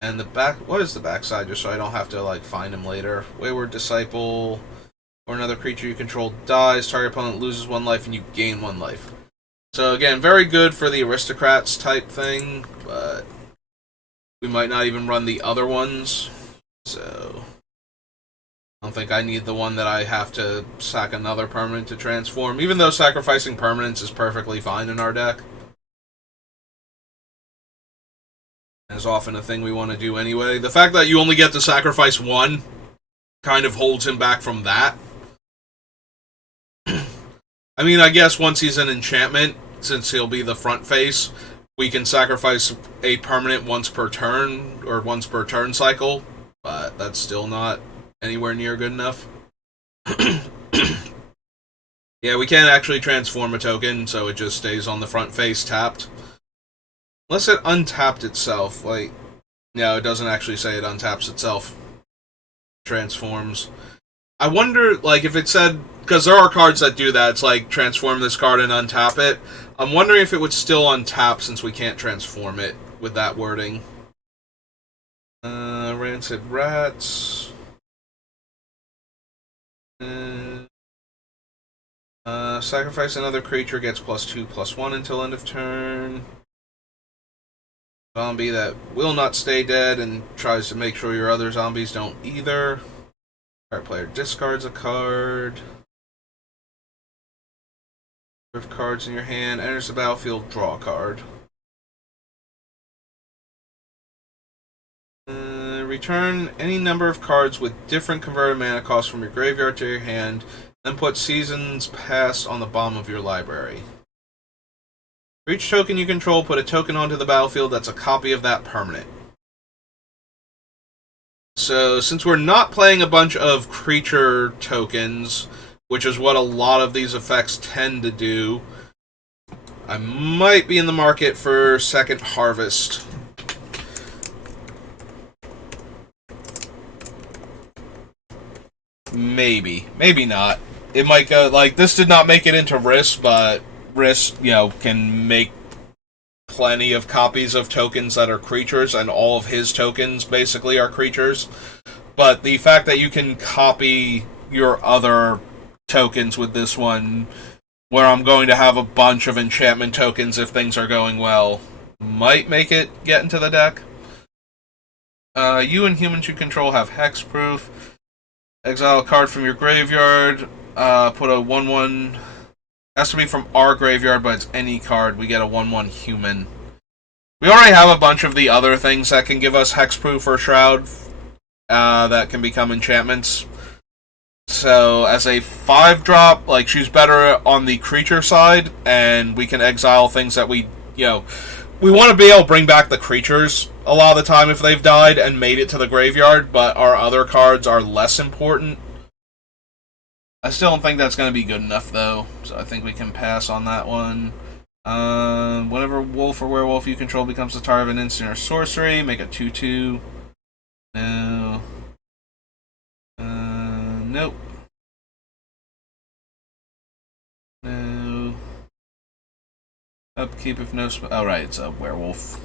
And the back, what is the backside, just so I don't have to like find him later? Wayward Disciple or another creature you control dies, target opponent loses 1 life and you gain 1 life. So again, very good for the aristocrats type thing, but we might not even run the other ones. So I don't think I need the one that I have to sack another permanent to transform, even though sacrificing permanents is perfectly fine in our deck. Is often a thing we want to do anyway. The fact that you only get to sacrifice 1 kind of holds him back from that. I mean, I guess once he's an enchantment, since he'll be the front face, we can sacrifice a permanent once per turn, or once per turn cycle, but that's still not anywhere near good enough. Yeah, we can't actually transform a token, so it just stays on the front face tapped. Unless it untapped itself, like, no, it doesn't actually say it untaps itself. Transforms. I wonder, like, if it said, because there are cards that do that, it's like, transform this card and untap it. I'm wondering if it would still untap since we can't transform it with that wording. Rancid Rats. Sacrifice another creature, gets +2/+1 until end of turn. Zombie that will not stay dead and tries to make sure your other zombies don't either. Card player discards a card. If cards in your hand, enters the battlefield, draw a card. Return any number of cards with different converted mana costs from your graveyard to your hand, then put Seasons Past on the bottom of your library. For each token you control, put a token onto the battlefield that's a copy of that permanent. So, since we're not playing a bunch of creature tokens, which is what a lot of these effects tend to do, I might be in the market for Second Harvest. Maybe. Maybe not. It might go, like, this did not make it into Risk, but Risk, you know, can make plenty of copies of tokens that are creatures, and all of his tokens basically are creatures. But the fact that you can copy your other tokens with this one, where I'm going to have a bunch of enchantment tokens if things are going well, might make it get into the deck. You and humans you control have hexproof. Exile a card from your graveyard. Put a 1/1. Has to be from our graveyard, but it's any card. We get a 1/1 human. We already have a bunch of the other things that can give us hexproof or shroud that can become enchantments. So as a 5-drop, like, she's better on the creature side, and we can exile things that we want to be able to bring back the creatures a lot of the time if they've died and made it to the graveyard, but our other cards are less important. I still don't think that's going to be good enough, though, so I think we can pass on that one. Whenever wolf or werewolf you control becomes the target of an instant or sorcery, make a 2/2. No. Nope. No. Upkeep if no... right, it's a werewolf.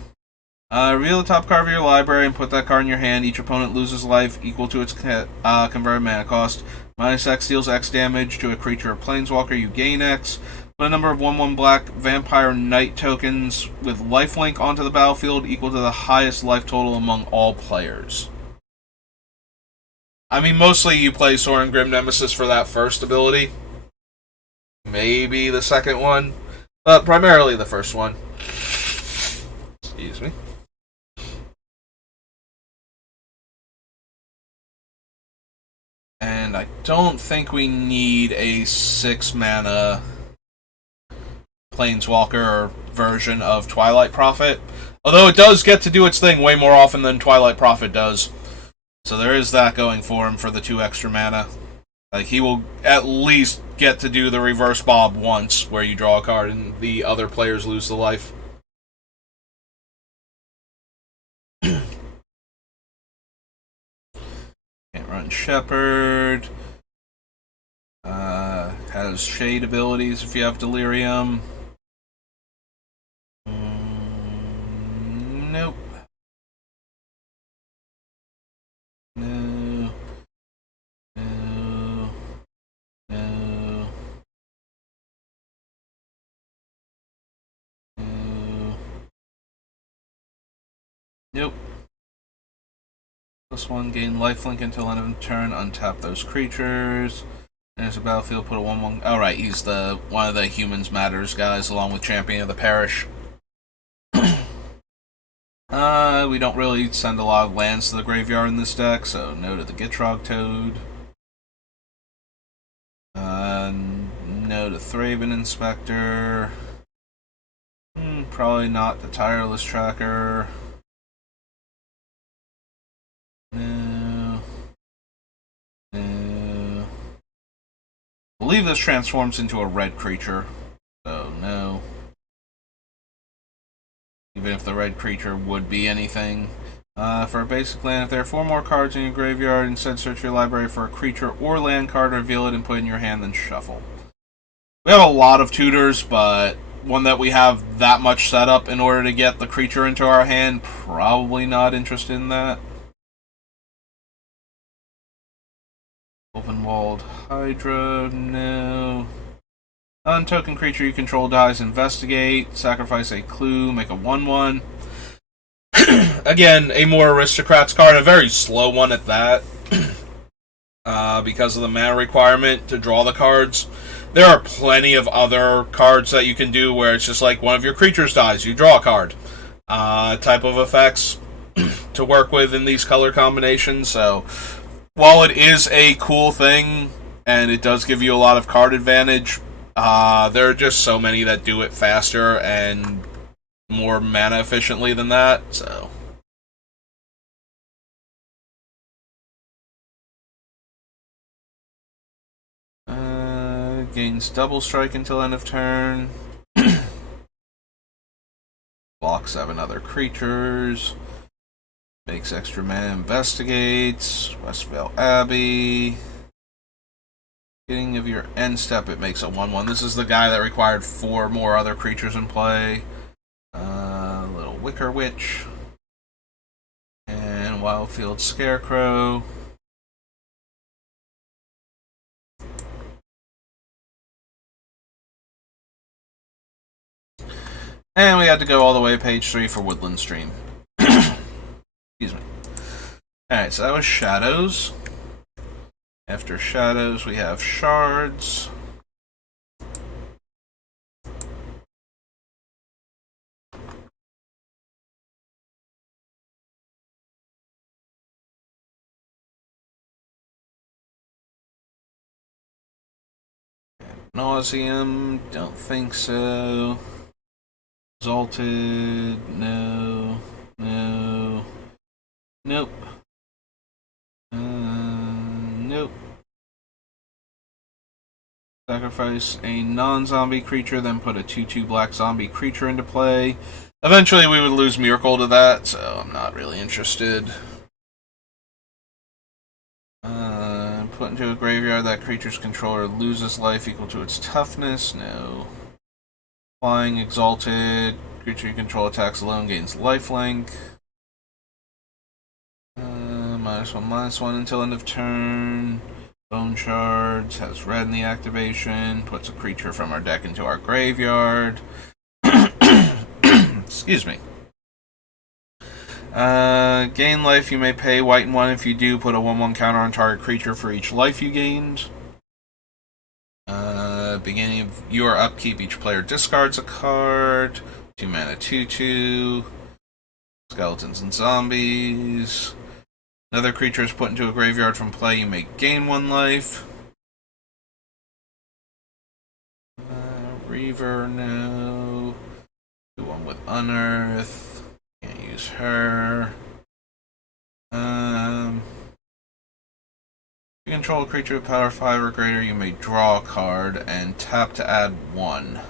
Reveal the top card of your library and put that card in your hand. Each opponent loses life equal to its converted mana cost. -X deals X damage to a creature or planeswalker. You gain X. Put a number of 1/1 black vampire knight tokens with lifelink onto the battlefield equal to the highest life total among all players. I mean, mostly you play Sorin Grim Nemesis for that first ability. Maybe the second one. But primarily the first one. Excuse me. And I don't think we need a 6-mana Planeswalker version of Twilight Prophet. Although it does get to do its thing way more often than Twilight Prophet does. So there is that going for him for the 2 extra mana. Like, he will at least get to do the reverse bob once, where you draw a card and the other players lose the life. Can't run Shepherd. Has Shade abilities if you have Delirium. Nope. No. No. No. No. Nope. +1, gain lifelink until end of turn, untap those creatures. There's a battlefield, put a 1/1. Oh, right, he's one of the Humans Matters guys, along with Champion of the Parish. We don't really send a lot of lands to the graveyard in this deck, so no to the Gitrog Toad. No to Thraben Inspector. Probably not the Tireless Tracker. No. No. I believe this transforms into a red creature, so no. Even if the red creature would be anything. For a basic land, if there are 4 more cards in your graveyard, instead search your library for a creature or land card, reveal it and put it in your hand, then shuffle. We have a lot of tutors, but one that we have that much set up in order to get the creature into our hand, probably not interested in that. Open-walled Hydra, no. Untoken creature you control dies, investigate, sacrifice a clue, make a 1/1. Again, a more Aristocrats card, a very slow one at that. Because of the mana requirement to draw the cards. There are plenty of other cards that you can do where it's just like one of your creatures dies, you draw a card. Type of effects to work with in these color combinations, so while it is a cool thing, and it does give you a lot of card advantage, there are just so many that do it faster and more mana efficiently than that, so. Gains double strike until end of turn. Block 7 other creatures. Makes extra mana, investigates. Westvale Abbey. Beginning of your end step, it makes a 1/1. This is the guy that required 4 more other creatures in play. Little Wicker Witch. And Wildfield Scarecrow. And we had to go all the way to page 3 for Woodland Stream. Excuse me. Alright, so that was Shadows. After shadows, we have shards. Nauseum, don't think so. Exalted, no, no, nope, nope. Sacrifice a non-zombie creature, then put a 2/2 black zombie creature into play. Eventually we would lose Myrkul to that, so I'm not really interested. Put into a graveyard, that creature's controller loses life equal to its toughness. No. Flying, exalted, creature you control attacks alone, gains lifelink. -1/-1 until end of turn. Bone Shards has red in the activation. Puts a creature from our deck into our graveyard. Excuse me. Gain life, you may pay white and 1. If you do, put a 1/1 counter on target creature for each life you gained. Beginning of your upkeep, each player discards a card. 2 mana 2/2. Skeletons and zombies. Another creature is put into a graveyard from play, you may gain 1 life. Reaver, no. Do one with Unearth. Can't use her. If you control a creature with power 5 or greater, you may draw a card and tap to add 1.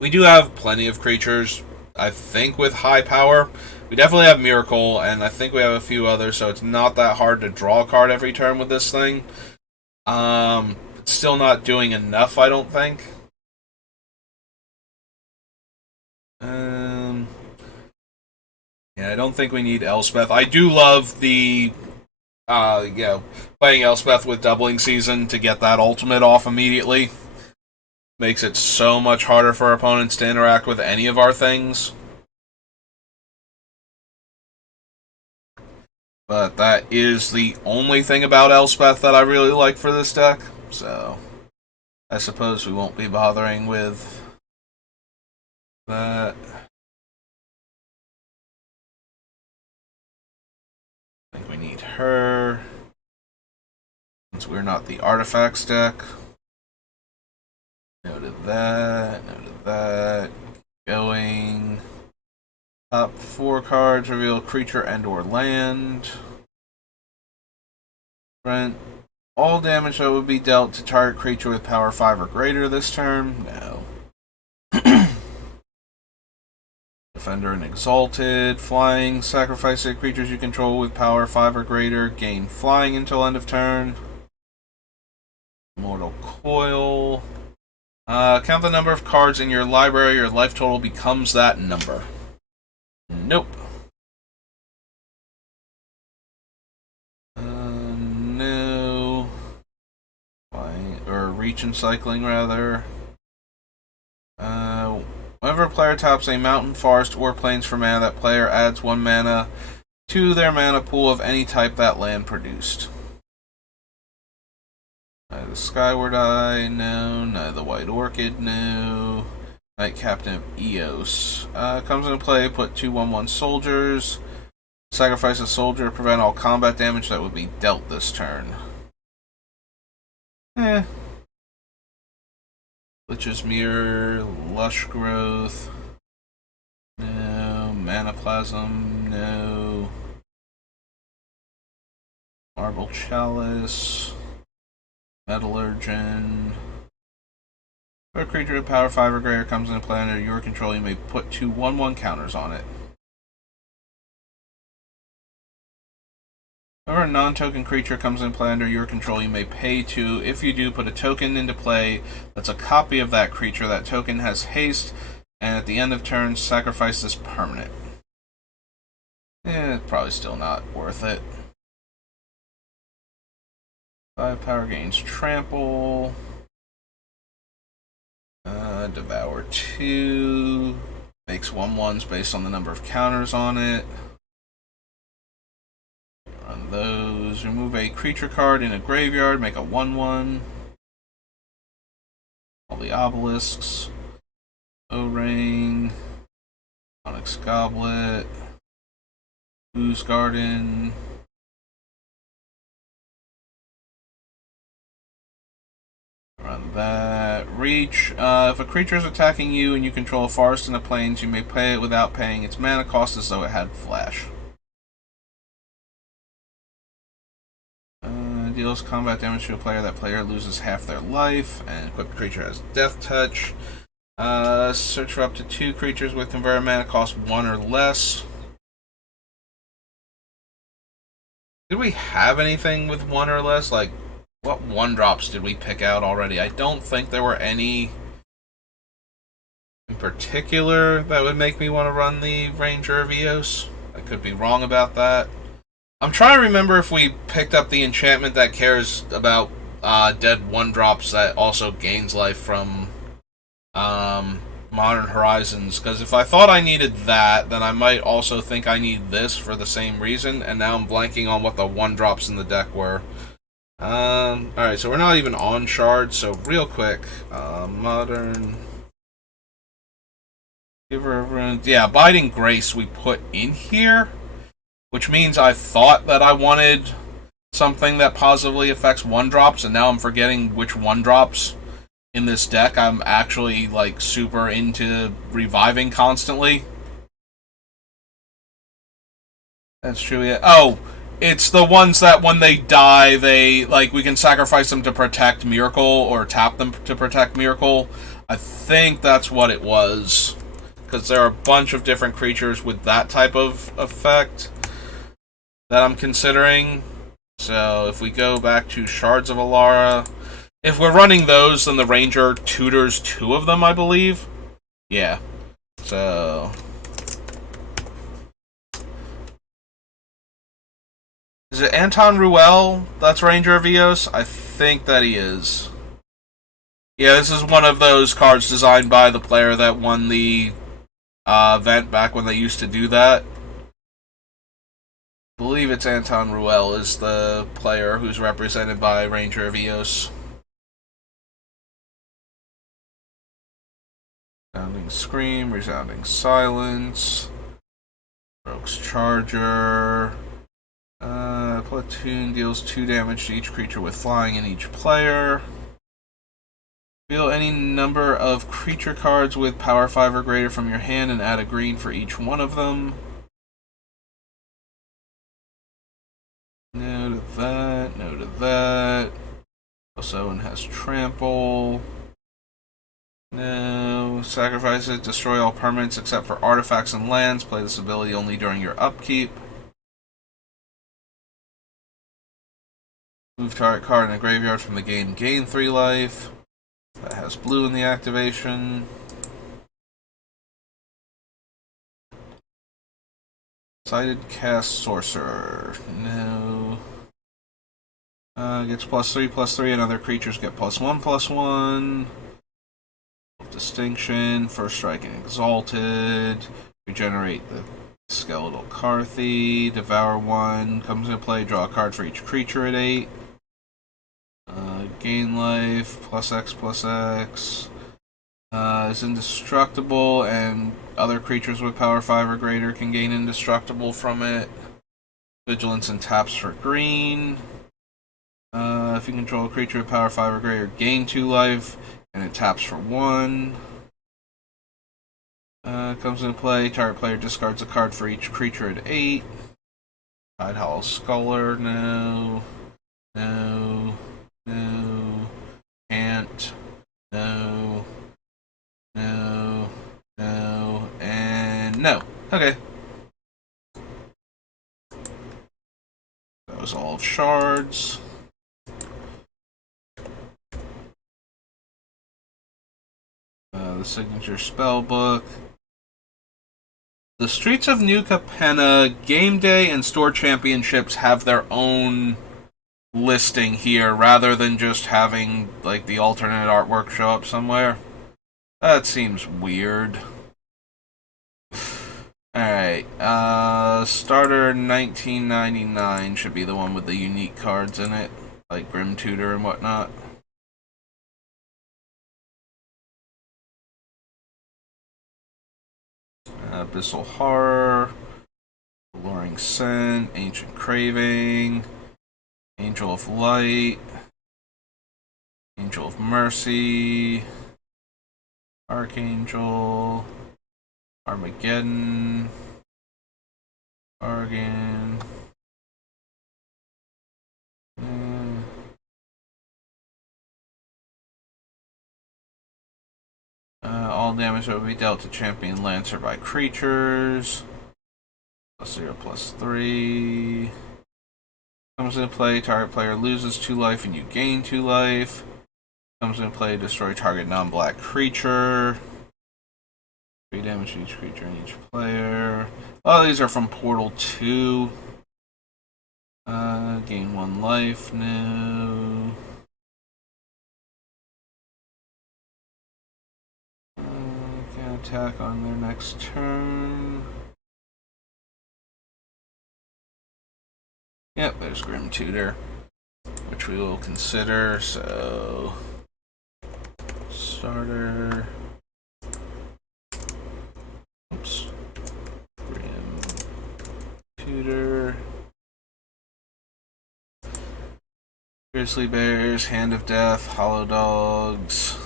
We do have plenty of creatures, I think, with high power. We definitely have Myrkul, and I think we have a few others, so it's not that hard to draw a card every turn with this thing. It's still not doing enough, I don't think. Yeah, I don't think we need Elspeth. I do love the, playing Elspeth with Doubling Season to get that ultimate off immediately. Makes it so much harder for opponents to interact with any of our things. But that is the only thing about Elspeth that I really like for this deck. So, I suppose we won't be bothering with that. I think we need her, since we're not the artifacts deck. Noted that, noted that. Going. Top 4 cards reveal creature and or land. Prevent all damage that would be dealt to target creature with power 5 or greater this turn. No. Defender and Exalted. Flying. Sacrifice a creatures you control with power 5 or greater. Gain flying until end of turn. Mortal Coil. Count the number of cards in your library. Your life total becomes that number. Nope. No. Or reach and cycling, rather. Whenever a player taps a mountain, forest, or plains for mana, that player adds 1 mana to their mana pool of any type that land produced. Neither the Skyward Eye, no. Neither the White Orchid, no. Knight Captain of Eos. Comes into play, put 2 1/1 soldiers. Sacrifice a soldier to prevent all combat damage that would be dealt this turn. Lich's Mirror, Lush Growth. No. Mana Plasm, no. Marble Chalice. Metallurgian. If a creature with power 5 or greater comes into play under your control, you may put 2 1/1 counters on it. Whenever a non-token creature comes into play under your control, you may pay 2. If you do, put a token into play that's a copy of that creature. That token has haste, and at the end of turn, sacrifice this permanent. Probably still not worth it. 5 power gains trample. Devour 2. Makes 1/1s based on the number of counters on it. Run those. Remove a creature card in a graveyard. Make a 1/1. All the obelisks. O-Ring. Onyx Goblet. Ooze Garden. Run that. Reach. If a creature is attacking you and you control a forest in the plains, you may play it without paying its mana cost as though it had flash. Deals combat damage to a player. That player loses half their life. And equipped creature has Death Touch. Search for up to 2 creatures with converted mana cost 1 or less. Did we have anything with 1 or less? Like, what 1-drops did we pick out already? I don't think there were any in particular that would make me want to run the Ranger of Eos. I could be wrong about that. I'm trying to remember if we picked up the enchantment that cares about dead 1-drops that also gains life from Modern Horizons, because if I thought I needed that, then I might also think I need this for the same reason, and now I'm blanking on what the 1-drops in the deck were. Alright, so we're not even on shards, so real quick, Modern... Yeah, Abiding Grace we put in here, which means I thought that I wanted something that positively affects 1-drops, and now I'm forgetting which 1-drops in this deck I'm actually, like, super into reviving constantly. That's true, yeah. Oh, it's the ones that when they die, they, like, we can sacrifice them to protect Myrkul, or tap them to protect Myrkul. I think that's what it was, because there are a bunch of different creatures with that type of effect that I'm considering. So if we go back to Shards of Alara, if we're running those, then the Ranger tutors 2 of them, I believe. Yeah. So... is it Anton Ruel that's Ranger of Eos? I think that he is. Yeah, this is one of those cards designed by the player that won the event back when they used to do that. I believe it's Anton Ruel is the player who's represented by Ranger of Eos. Resounding Scream, Resounding Silence, Rogue's Charger. Platoon deals 2 damage to each creature with flying in each player. Reveal any number of creature cards with power 5 or greater from your hand and add a green for each one of them. No to that, no to that. Also, one has Trample. No. Sacrifice it. Destroy all permanents except for artifacts and lands. Play this ability only during your upkeep. Move target card in a graveyard from the game. Gain 3 life. That has blue in the activation. Sighted Cast Sorcerer. No. Gets +3/+3, and other creatures get +1/+1. Distinction, First Strike and Exalted. Regenerate the Skeletal Carthy. Devour 1. Comes into play, draw a card for each creature at 8. Gain life, +X/+X. Is indestructible, and other creatures with power 5 or greater can gain indestructible from it. Vigilance and taps for green. If you control a creature with power 5 or greater, gain 2 life, and it taps for 1. Comes into play, target player discards a card for each creature at 8. Tidehollow Sculler, no. No. No. Can't. No. No. No. And no. Okay. That was all of Shards. The signature spellbook. The Streets of New Capenna Game Day and Store Championships have their own listing here rather than just having like the alternate artwork show up somewhere. That seems weird. Alright, starter 1999 should be the one with the unique cards in it, like Grim Tutor and whatnot. Abyssal Horror, Alluring Scent, Ancient Craving, Angel of Light, Angel of Mercy, Archangel, Armageddon, Bargain. All damage will be dealt to Champion Lancer by creatures. +0/+3. Comes into play, target player loses 2 life and you gain 2 life. Comes into play, destroy target non-black creature. 3 damage to each creature and each player. Oh, these are from Portal 2. Gain 1 life, no. Can attack on their next turn. Yep, there's Grim Tutor, which we will consider. So, starter. Oops. Grim Tutor. Grizzly Bears, Hand of Death, Hollow Dogs,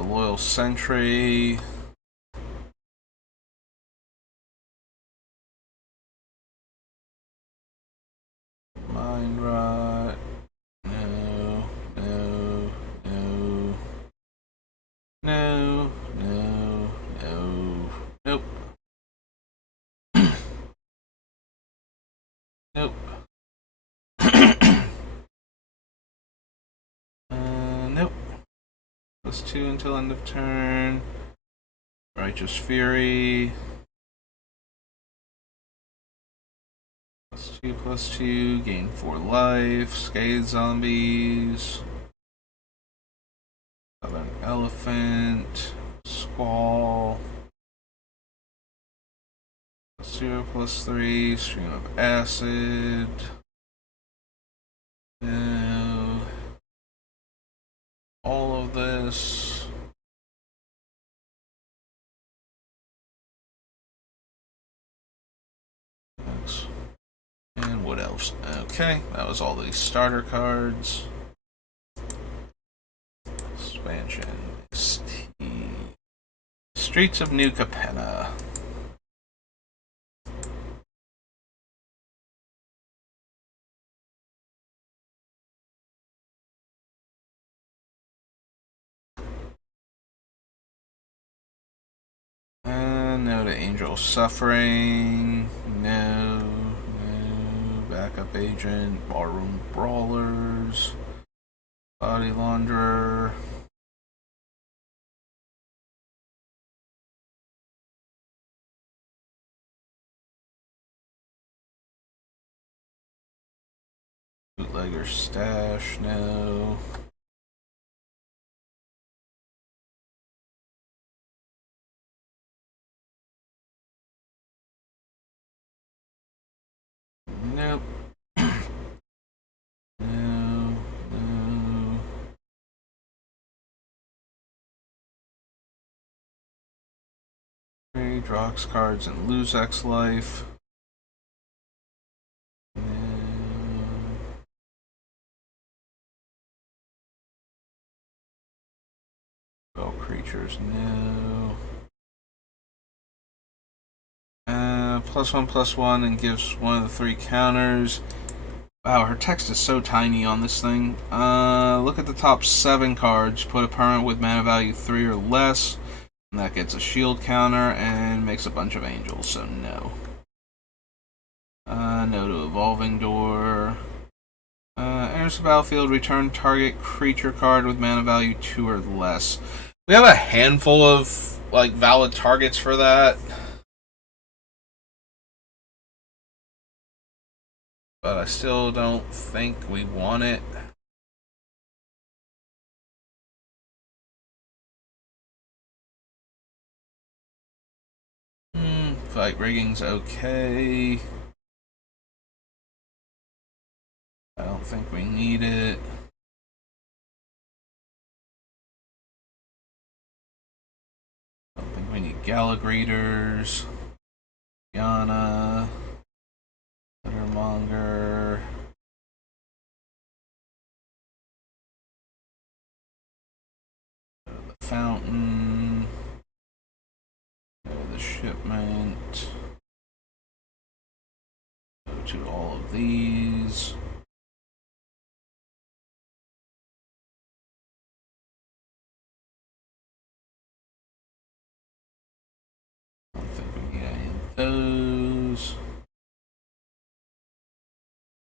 Loyal Sentry, Mind Rot, no, no, no, no, no, no, nope, nope. Nope. +2 until end of turn. Righteous Fury. +2/+2. Gain 4 life. Scathe Zombies. Southern Elephant. Squall. +0/+3. Stream of Acid. No. All of this. Next. And what else? Okay, that was all these starter cards. Expansion. Streets of New Capenna. No to Angel Suffering. No. Backup Agent. Barroom Brawlers. Body Launderer. Bootlegger Stash. No. Nope. No. Trade rocks cards and lose X life. No. Spell creatures, no. +1/+1 and gives one of the 3 counters. Wow, her text is so tiny on this thing. Look at the top 7 cards. Put a permanent with mana value 3 or less. And that gets a shield counter and makes a bunch of angels, so no. No to Evolving Door. Enters the battlefield, return target creature card with mana value 2 or less. We have a handful of like valid targets for that. But I still don't think we want it. Fight rigging's okay. I don't think we need it. I don't think we need Gala Greeters. Yana. Lettermonger. The Fountain. The Shipment. Go to all of these. I don't think we need any of those.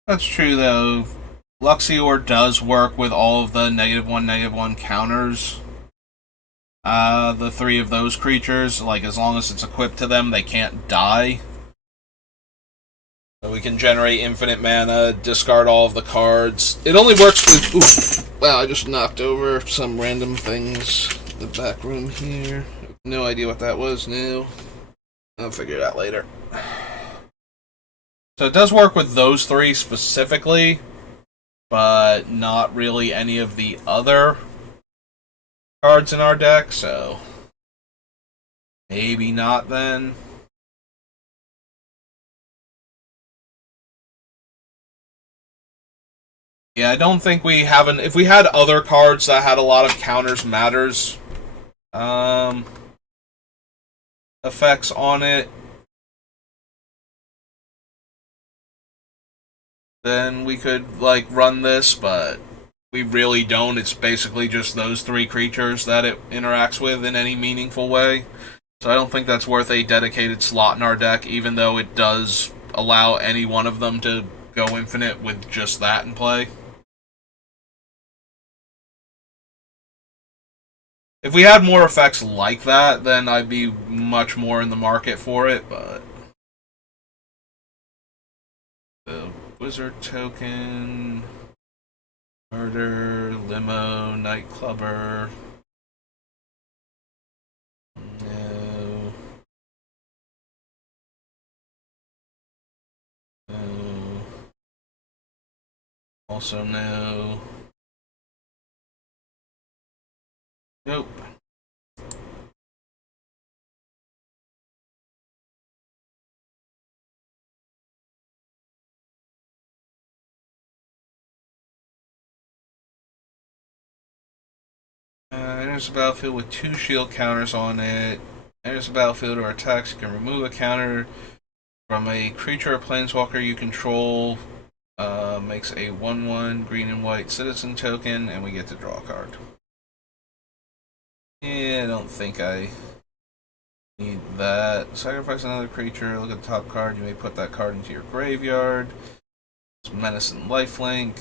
That's true, though. Luxior does work with all of the -1/-1 counters. The three of those creatures, like, as long as it's equipped to them, they can't die. So we can generate infinite mana, discard all of the cards. It only works with... Oof. Wow, I just knocked over some random things in the back room here. No idea what that was now. I'll figure it out later. So it does work with those three specifically, but not really any of the other cards in our deck, so maybe not then. Yeah, I don't think we have if we had other cards that had a lot of counters matters effects on it, then we could, like, run this, but we really don't. It's basically just those three creatures that it interacts with in any meaningful way. So I don't think that's worth a dedicated slot in our deck, even though it does allow any one of them to go infinite with just that in play. If we had more effects like that, then I'd be much more in the market for it, but... The Wizard Token... Murder, Limo, Nightclubber... No... No... Also no... Nope. Enters the battlefield with 2 shield counters on it. Enters the battlefield or attacks. You can remove a counter from a creature or planeswalker you control. Makes a 1/1 green and white citizen token, and we get to draw a card. Yeah, I don't think I need that. Sacrifice another creature. Look at the top card. You may put that card into your graveyard. It's Menace and Lifelink.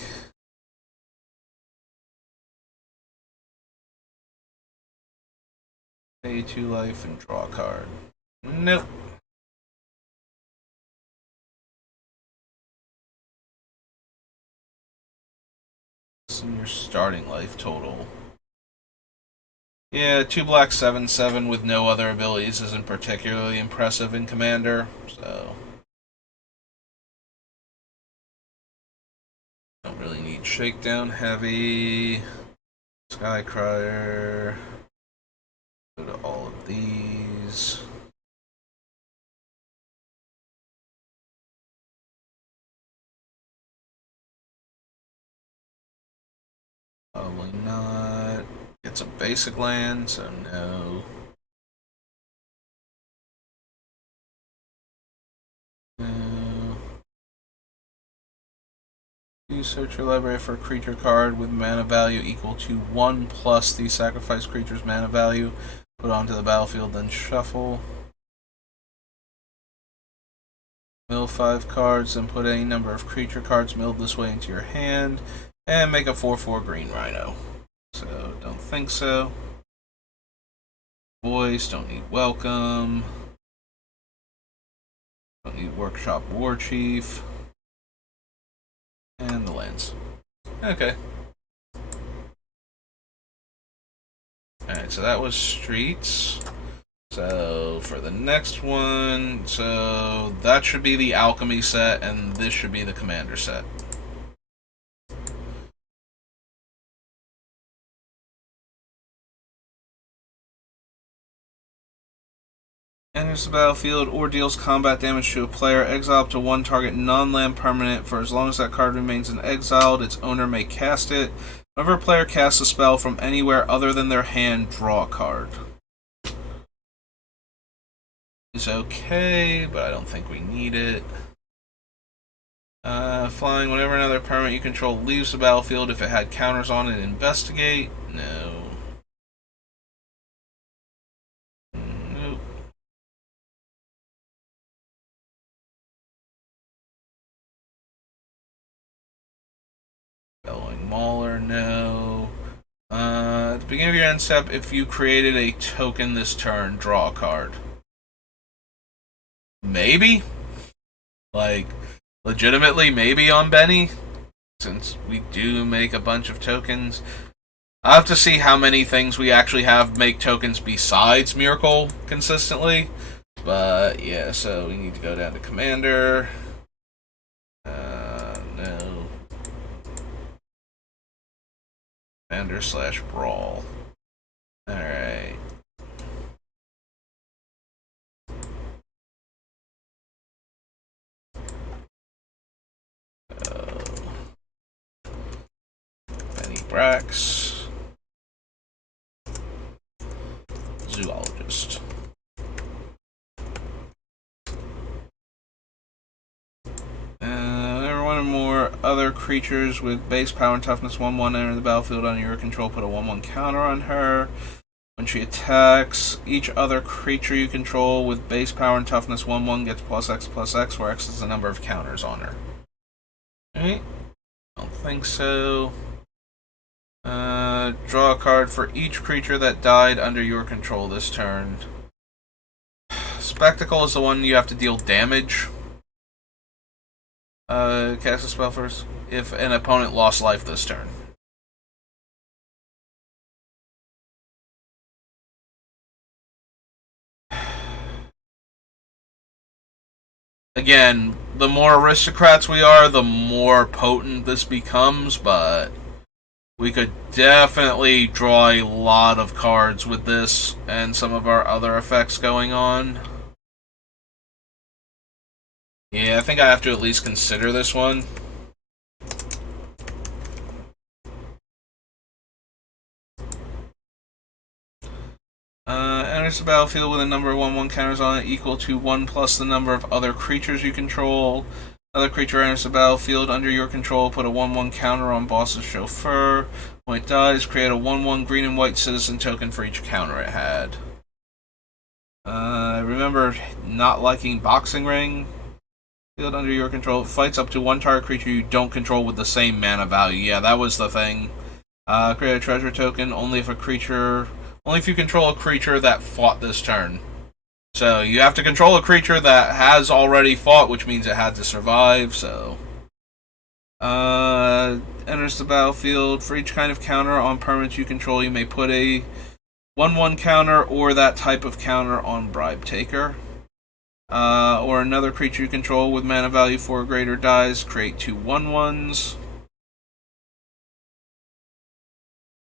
Pay 2 life and draw a card. Nope. What's in your starting life total? Yeah, 2 black 7/7 with no other abilities isn't particularly impressive in Commander, so don't really need Shakedown Heavy, Skycrier. Go to all of these. Probably not. It's a basic land, so no. No. You search your library for a creature card with mana value equal to 1 plus the sacrificed creature's mana value. Put onto the battlefield, then shuffle. Mill 5 cards, then put any number of creature cards milled this way into your hand, and make a 4/4 green rhino. So, don't think so. Voice, don't need Welcome. Don't need Workshop Warchief. And the lands. Okay. Alright, so that was Streets. So for the next one, so that should be the alchemy set, and this should be the commander set. Enters the battlefield or deals combat damage to a player. Exile up to one target non-land permanent. For as long as that card remains in exiled, its owner may cast it. Whenever a player casts a spell from anywhere other than their hand, draw a card. It's okay, but I don't think we need it. Flying, whenever another permanent you control leaves the battlefield, if it had counters on it, investigate. No. Nope. Bellowing Mauler, no. At the beginning of your end step, if you created a token this turn, draw a card. Maybe? Like, legitimately, maybe on Benny? Since we do make a bunch of tokens. I'll have to see how many things we actually have make tokens besides Myrkul consistently. But, yeah, so we need to go down to Commander. No. Commander / Brawl. Alright. Benny Brax. Zoologist. One or more other creatures with base power and toughness 1/1 enter the battlefield under your control. Put a 1/1 counter on her. When she attacks, each other creature you control with base power and toughness 1/1 gets +X/+X, where X is the number of counters on her. Alright. Don't think so. Draw a card for each creature that died under your control this turn. Spectacle is the one you have to deal damage. Cast a spell first if an opponent lost life this turn. Again, the more aristocrats we are, the more potent this becomes, but we could definitely draw a lot of cards with this and some of our other effects going on. Yeah, I think I have to at least consider this one. Enters the battlefield with a number of 1/1 counters on it equal to 1 plus the number of other creatures you control. Another creature enters the battlefield under your control. Put a 1/1 counter on boss's chauffeur. When it dies, create a 1/1 green and white citizen token for each counter it had. Remember not liking Boxing Ring. Field under your control. It fights up to one target creature you don't control with the same mana value. Yeah, that was the thing. Create a treasure token only if you control a creature that fought this turn. So you have to control a creature that has already fought, which means it had to survive. So enters the battlefield. For each kind of counter on permanents you control, you may put a 1/1 counter or that type of counter on Bribe Taker. Or another creature you control with mana value 4 or greater dies. Create 2 1/1s.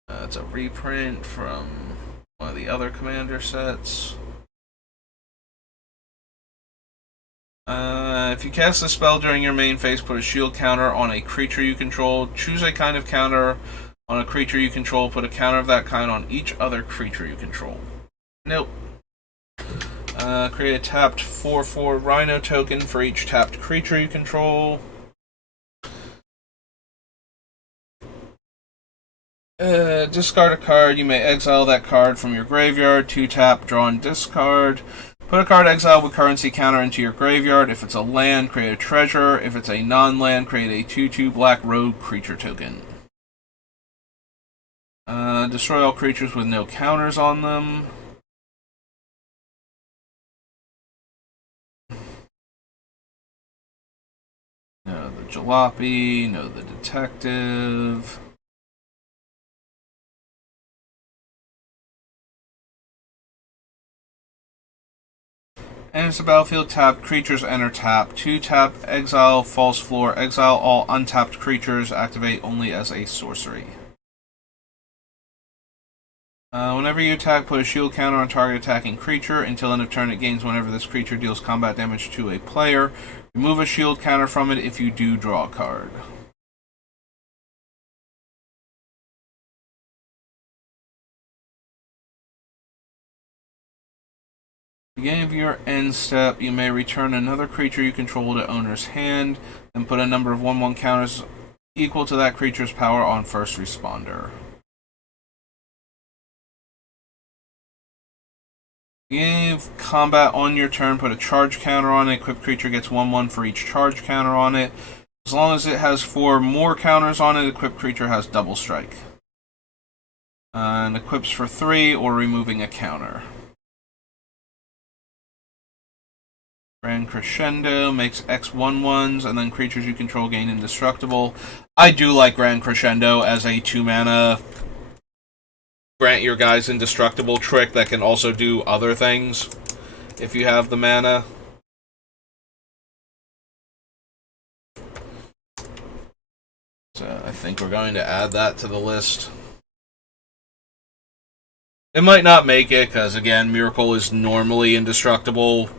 It's a reprint from one of the other commander sets. If you cast a spell during your main phase, put a shield counter on a creature you control. Choose a kind of counter on a creature you control. Put a counter of that kind on each other creature you control. Nope. Create a tapped 4/4 Rhino token for each tapped creature you control. Discard a card. You may exile that card from your graveyard. 2 tap, draw and discard. Put a card exiled with currency counter into your graveyard. If it's a land, create a treasure. If it's a non-land, create a 2/2 black rogue creature token. Destroy all creatures with no counters on them. No, the Jalopy. No, the Detective. Enters the battlefield tapped. Creatures enter tap. 2 tap. Exile false floor. Exile all untapped creatures. Activate only as a sorcery. Whenever you attack, put a shield counter on target attacking creature. Until end of turn, it gains whenever this creature deals combat damage to a player. Remove a shield counter from it if you do draw a card. Beginning of your end step, you may return another creature you control to owner's hand, then put a number of 1/1 counters equal to that creature's power on first responder. Beginning of combat on your turn, put a charge counter on it. Equipped creature gets 1/1 for each charge counter on it. As long as it has 4 more counters on it, equipped creature has double strike. And equips for 3 or removing a counter. Grand Crescendo makes X 1/1s, and then creatures you control gain indestructible. I do like Grand Crescendo as a 2-mana grant your guys indestructible trick that can also do other things if you have the mana. So I think we're going to add that to the list. It might not make it, because again, Myrkul is normally indestructible.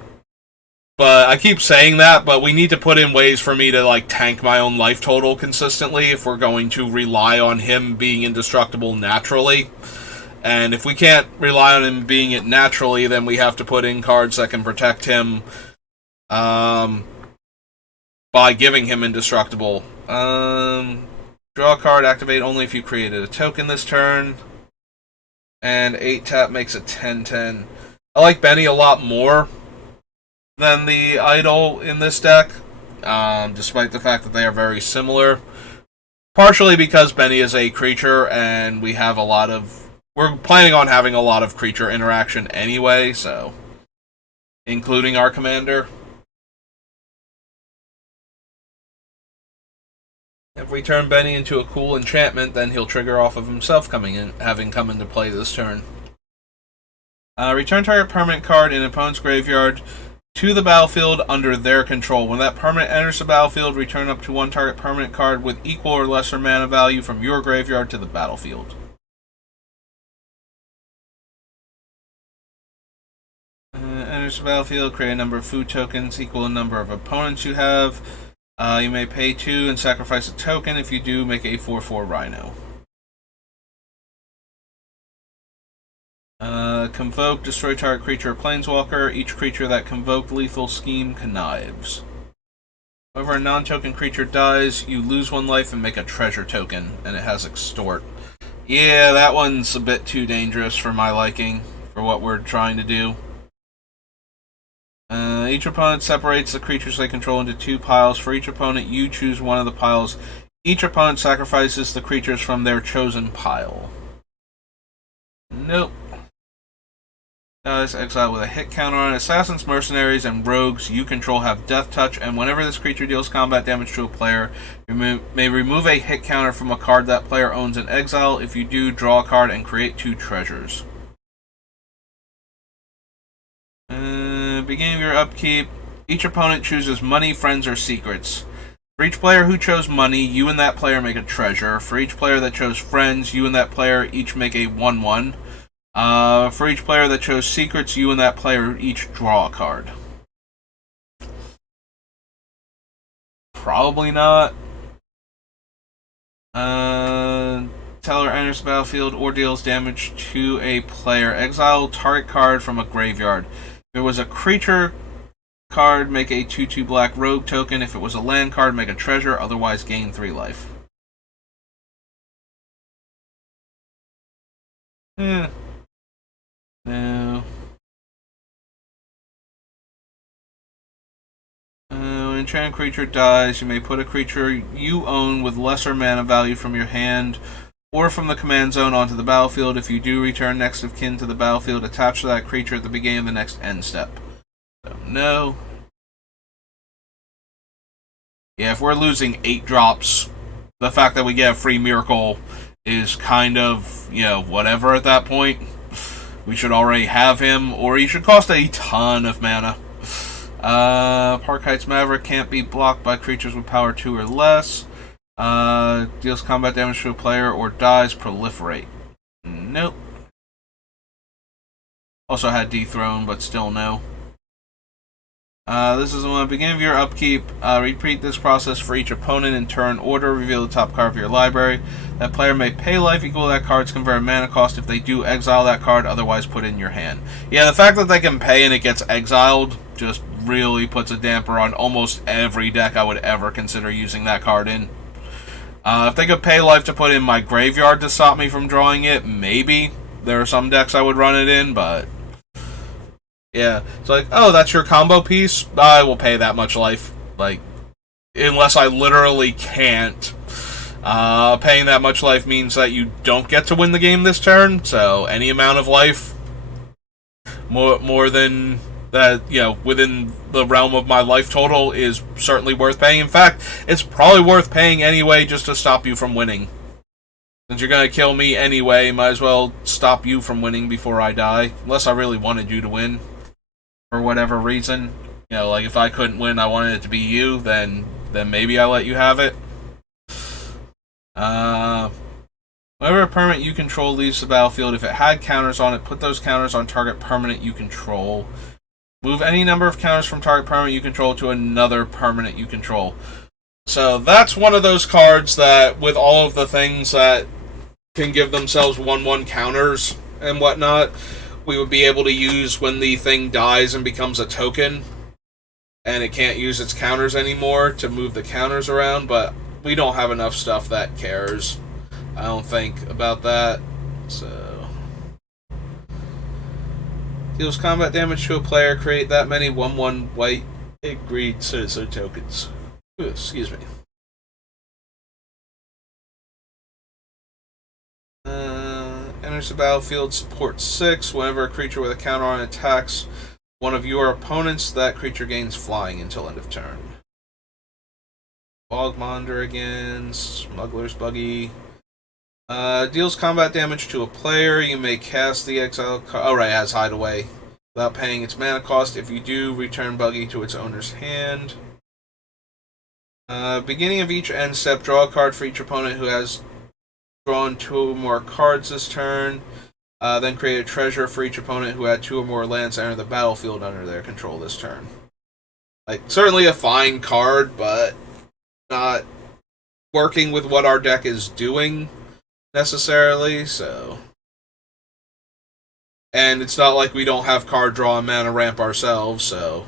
But I keep saying that, but we need to put in ways for me to like tank my own life total consistently if we're going to rely on him being indestructible naturally. And if we can't rely on him being it naturally, then we have to put in cards that can protect him by giving him indestructible. Draw a card, activate only if you created a token this turn. And 8 tap makes it 10/10. I like Benny a lot more than the idol in this deck, despite the fact that they are very similar. Partially because Benny is a creature, and we're planning on having a lot of creature interaction anyway, so including our commander. If we turn Benny into a cool enchantment, then he'll trigger off of himself having come into play this turn. Return target permanent card in opponent's graveyard to the battlefield under their control. When that permanent enters the battlefield, return up to 1 target permanent card with equal or lesser mana value from your graveyard to the battlefield. Enters the battlefield, create a number of food tokens equal to the number of opponents you have. You may pay 2 and sacrifice a token. If you do, make a 4/4 Rhino. Convoke, destroy target creature or planeswalker. Each creature that convoked lethal scheme connives. Whenever a non-token creature dies, you lose 1 life and make a treasure token, and it has extort. Yeah, that one's a bit too dangerous for my liking, for what we're trying to do. Each opponent separates the creatures they control into 2 piles. For each opponent, you choose one of the piles. Each opponent sacrifices the creatures from their chosen pile. Nope. Exile with a hit counter on it. Assassins, mercenaries, and rogues you control have death touch, and whenever this creature deals combat damage to a player, you may remove a hit counter from a card that player owns in exile. If you do, draw a card and create 2 treasures. Beginning of your upkeep, each opponent chooses money, friends, or secrets. For each player who chose money, you and that player make a treasure. For each player that chose friends, you and that player each make a 1/1. For each player that chose secrets, you and that player each draw a card. Probably not. Teller enters the battlefield or deals damage to a player. Exile target card from a graveyard. If it was a creature card, make a 2/2 black rogue token. If it was a land card, make a treasure. Otherwise, gain 3 life. No. When an enchanted creature dies, you may put a creature you own with lesser mana value from your hand or from the command zone onto the battlefield. If you do, return next of kin to the battlefield attached to that creature at the beginning of the next end step. So, no. Yeah, if we're losing 8 drops, the fact that we get a free Myrkul is kind of, whatever at that point. We should already have him, or he should cost a ton of mana. Park Heights Maverick can't be blocked by creatures with power 2 or less. Deals combat damage to a player or dies. Proliferate. Nope. Also had Dethrone, but still no. This is the beginning of your upkeep. Repeat this process for each opponent in turn order. Reveal the top card of your library. That player may pay life equal to that card's converted mana cost. If they do, exile that card, otherwise put it in your hand. Yeah, the fact that they can pay and it gets exiled just really puts a damper on almost every deck I would ever consider using that card in. If they could pay life to put in my graveyard to stop me from drawing it, maybe. There are some decks I would run it in, but... yeah, it's like, oh, that's your combo piece? I will pay that much life. Like, unless I literally can't. Paying that much life means that you don't get to win the game this turn, so any amount of life, more than that, you know, within the realm of my life total is certainly worth paying. In fact, it's probably worth paying anyway just to stop you from winning. Since you're going to kill me anyway, might as well stop you from winning before I die. Unless I really wanted you to win. For whatever reason. You know, like if I couldn't win, I wanted it to be you, then maybe I let you have it. Whenever a permanent you control leaves the battlefield, if it had counters on it, put those counters on target permanent you control. Move any number of counters from target permanent you control to another permanent you control. So that's one of those cards that, with all of the things that can give themselves 1/1 counters and whatnot, we would be able to use when the thing dies and becomes a token, and it can't use its counters anymore to move the counters around, but we don't have enough stuff that cares, I don't think, about that. So, deals combat damage to a player, create that many 1/1 white agreed citizen tokens. Ooh, excuse me. Enters the battlefield, support 6. Whenever a creature with a counter on attacks one of your opponents, that creature gains flying until end of turn. Bogmonder again, Smuggler's Buggy. Deals combat damage to a player. You may cast the exile card. Oh, right, has Hideaway. Without paying its mana cost. If you do, return Buggy to its owner's hand. Beginning of each end step, draw a card for each opponent who has drawn 2 or more cards this turn. Then create a treasure for each opponent who had 2 or more lands enter the battlefield under their control this turn. Like, certainly a fine card, but not working with what our deck is doing necessarily, so. And it's not like we don't have card draw and mana ramp ourselves, so.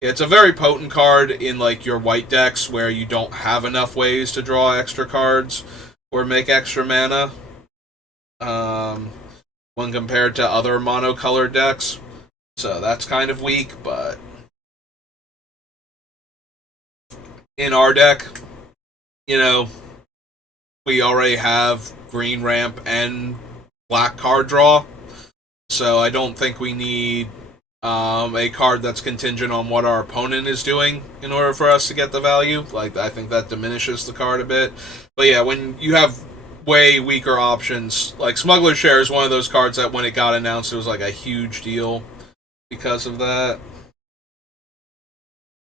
It's a very potent card in, like, your white decks where you don't have enough ways to draw extra cards or make extra mana. When compared to other monocolored decks. So that's kind of weak, but in our deck, you know, we already have green ramp and black card draw. So I don't think we need a card that's contingent on what our opponent is doing in order for us to get the value. Like, I think that diminishes the card a bit. But yeah, when you have way weaker options, like Smuggler's Share is one of those cards that when it got announced, it was like a huge deal because of that.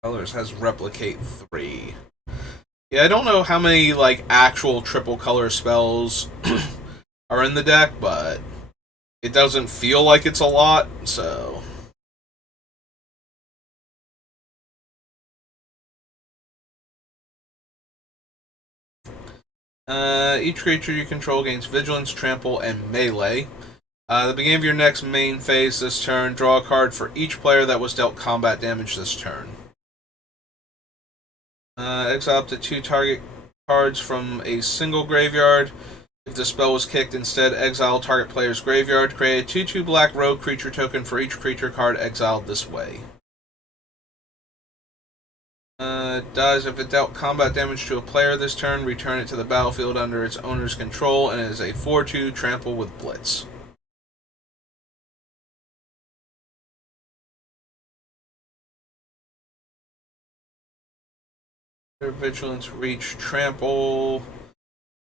Colors has Replicate 3. Yeah, I don't know how many, like, actual triple color spells are in the deck, but it doesn't feel like it's a lot, so. Each creature you control gains Vigilance, Trample, and Melee. At the beginning of your next main phase this turn, draw a card for each player that was dealt combat damage this turn. Exile up to 2 target cards from a single graveyard. If the spell was kicked, instead exile target player's graveyard. Create a 2/2 black rogue creature token for each creature card exiled this way. Dies if it dealt combat damage to a player this turn, return it to the battlefield under its owner's control, and it is a 4/2 trample with Blitz. Vigilance, Reach, Trample.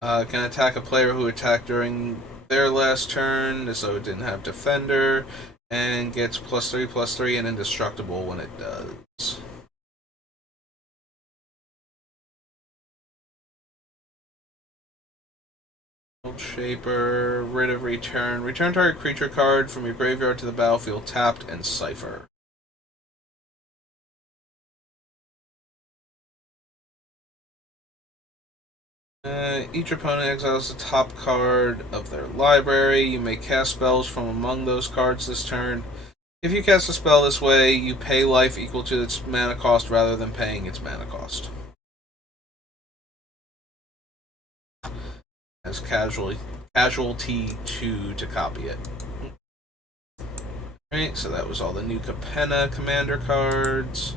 Can attack a player who attacked during their last turn, so it didn't have Defender. and gets +3/+3 and indestructible when it does. Shaper, rid of return. Return target creature card from your graveyard to the battlefield tapped and cipher. Each opponent exiles the top card of their library. You may cast spells from among those cards this turn. If you cast a spell this way, you pay life equal to its mana cost rather than paying its mana cost. As casualty 2 to copy it. Alright, so that was all the new Capenna commander cards.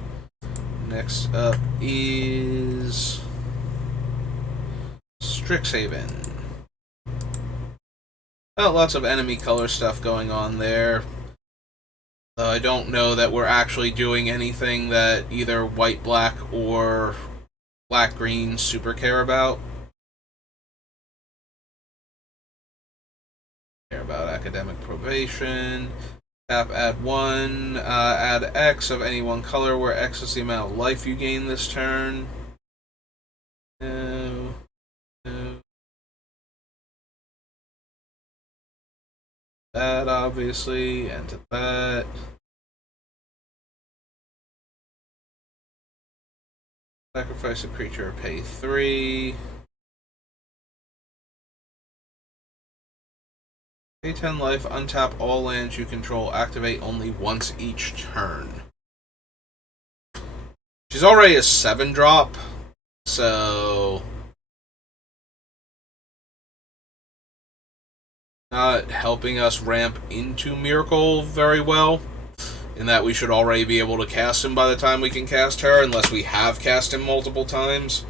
Next up is Strixhaven. Oh, lots of enemy color stuff going on there. Though I don't know that we're actually doing anything that either white-black or black-green super care about. Care about academic probation. Tap, add 1. Add X of any one color, where X is the amount of life you gain this turn. No. No. That, obviously, and to that. Sacrifice a creature, pay 3. Pay 10 life, untap all lands you control, activate only once each turn. She's already a 7-drop, so not helping us ramp into Myrkul very well, in that we should already be able to cast him by the time we can cast her, unless we have cast him multiple times.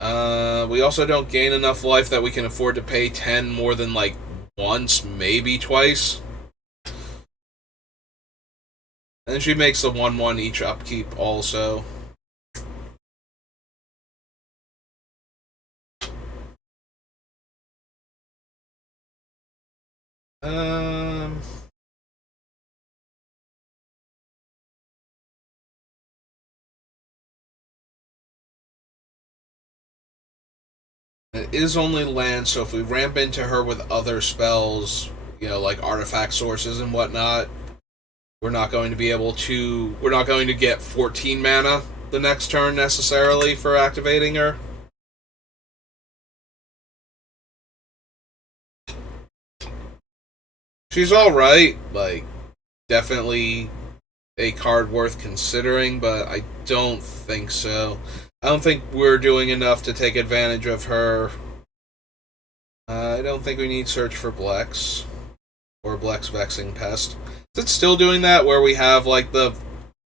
We also don't gain enough life that we can afford to pay 10 more than, like, once, maybe twice. And she makes the 1/1 each upkeep also. It is only land, so if we ramp into her with other spells, like artifact sources and whatnot, we're not going to be able to. We're not going to get 14 mana the next turn necessarily for activating her. She's alright, like, definitely a card worth considering, but I don't think so. I don't think we're doing enough to take advantage of her. I don't think we need Search for Blex or Blex Vexing Pest. Is it still doing that where we have like the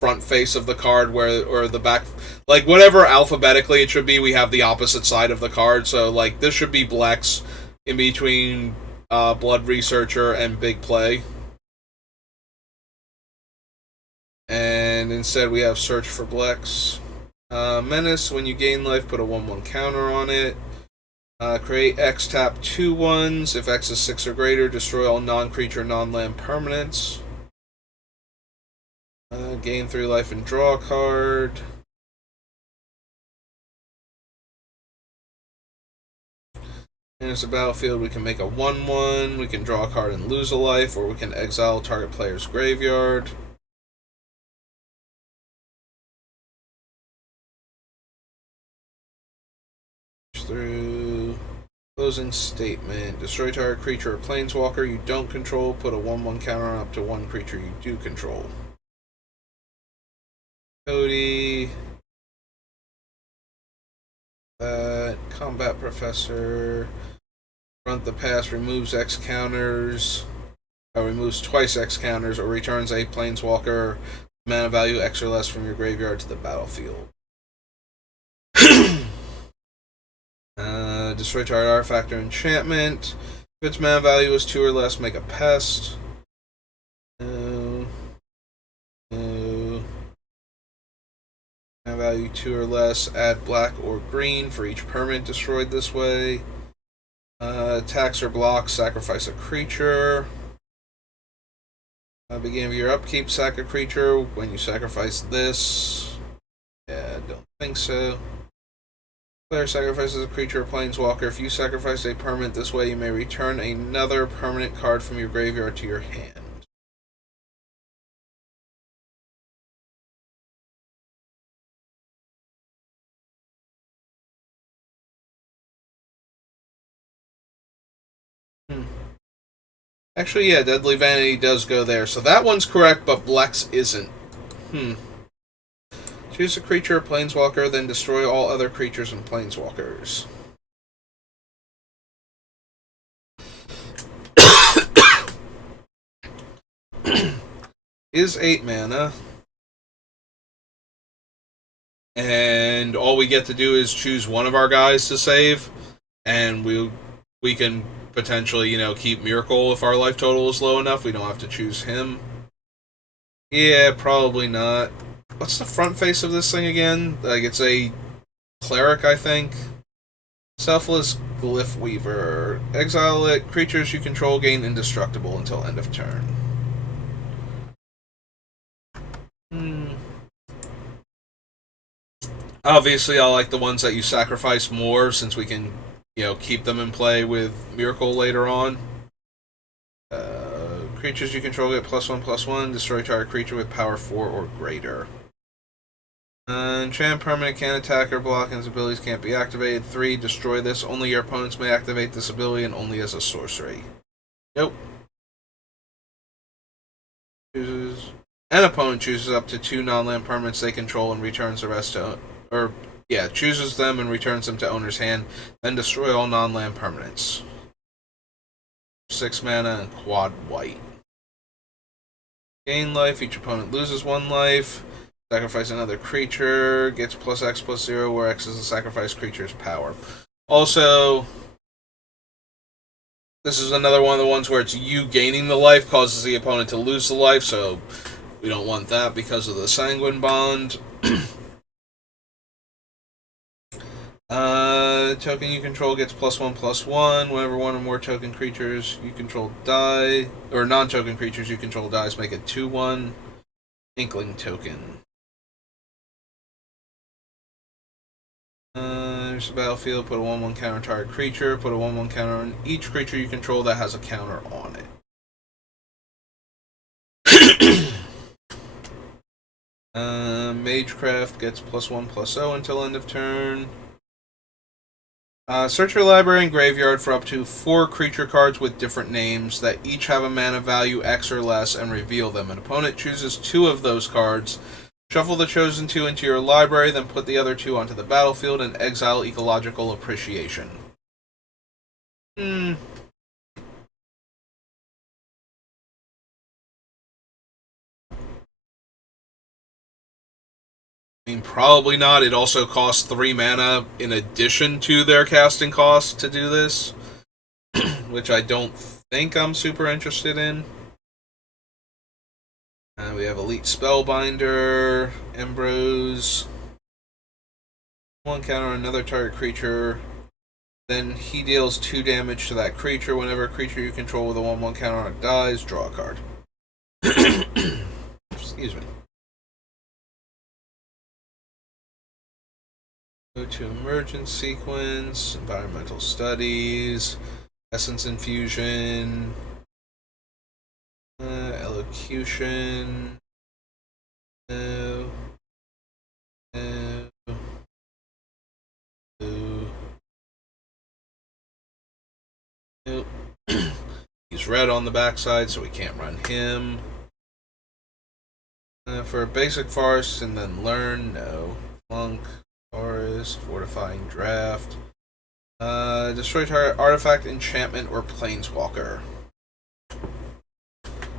front face of the card or the back, like whatever alphabetically it should be, we have the opposite side of the card. So like this should be Blex in between Blood Researcher and Big Play. And instead we have Search for Blex. Menace, when you gain life, put a 1/1 counter on it. Create X, tap 2 1s. If X is 6 or greater, destroy all non-creature, non-land permanents. Gain 3 life and draw a card. And it's a battlefield, we can make a 1/1. We can draw a card and lose a life, or we can exile target player's graveyard. Through closing statement. Destroy target creature or planeswalker you don't control. Put a 1/1 counter on up to one creature you do control. Cody. Combat Professor. Front the Pass removes X counters. Removes twice X counters or returns a planeswalker mana value X or less from your graveyard to the battlefield. Destroy target artifact or enchantment. If its mana value is 2 or less, make a pest. No. Mana value 2 or less, add black or green for each permanent destroyed this way. Attacks or blocks, sacrifice a creature. Beginning of your upkeep, sack a creature. When you sacrifice this, yeah, don't think so. Player sacrifices a creature or planeswalker. If you sacrifice a permanent this way, you may return another permanent card from your graveyard to your hand. Actually, yeah, Deadly Vanity does go there. So that one's correct, but Blex isn't. Choose a creature or planeswalker, then destroy all other creatures and planeswalkers. Is 8 mana. And all we get to do is choose one of our guys to save. And we can potentially, keep Myrkul if our life total is low enough. We don't have to choose him. Yeah, probably not. What's the front face of this thing again? Like, it's a cleric, I think. Selfless Glyph Weaver. Exile it. Creatures you control gain indestructible until end of turn. Obviously, I like the ones that you sacrifice more, since we can, keep them in play with Myrkul later on. Creatures you control get +1/+1. Destroy target creature with power 4 or greater. Enchant permanent can attack or block, and its abilities can't be activated. 3. Destroy this. Only your opponents may activate this ability, and only as a sorcery. Nope. Chooses. An opponent chooses up to 2 non-land permanents they control and returns the rest to, chooses them and returns them to owner's hand. Then destroy all non-land permanents. 6 mana and quad white. Gain life. Each opponent loses 1 life. Sacrifice another creature. Gets +X/+0, where X is the sacrificed creature's power. Also, this is another one of the ones where it's you gaining the life causes the opponent to lose the life, so we don't want that because of the Sanguine Bond. Token you control gets +1/+1. Whenever one or more token creatures you control die, or non-token creatures you control dies, make it 2/1. Inkling token. There's a battlefield. Put a 1/1 counter on target creature. Put a 1/1 counter on each creature you control that has a counter on it. Magecraft gets +1/+0 until end of turn. Search your library and graveyard for up to 4 creature cards with different names that each have a mana value X or less, and reveal them. An opponent chooses 2 of those cards. Shuffle the chosen 2 into your library, then put the other 2 onto the battlefield and exile Ecological Appreciation. I mean, probably not. It also costs 3 mana in addition to their casting cost to do this, which I don't think I'm super interested in. We have Elite Spellbinder, Ambrose. 1 counter on another target creature. Then he deals 2 damage to that creature. Whenever a creature you control with a 1/1 counter on it dies, draw a card. Excuse me. Go to Emergent Sequence, Environmental Studies, Essence Infusion, Elocution. No. No. No. Nope. He's red on the backside, so we can't run him. For a basic Forest and then Learn, no. Flunk, Forest, Fortifying Draft. Destroy target artifact, enchantment, or planeswalker.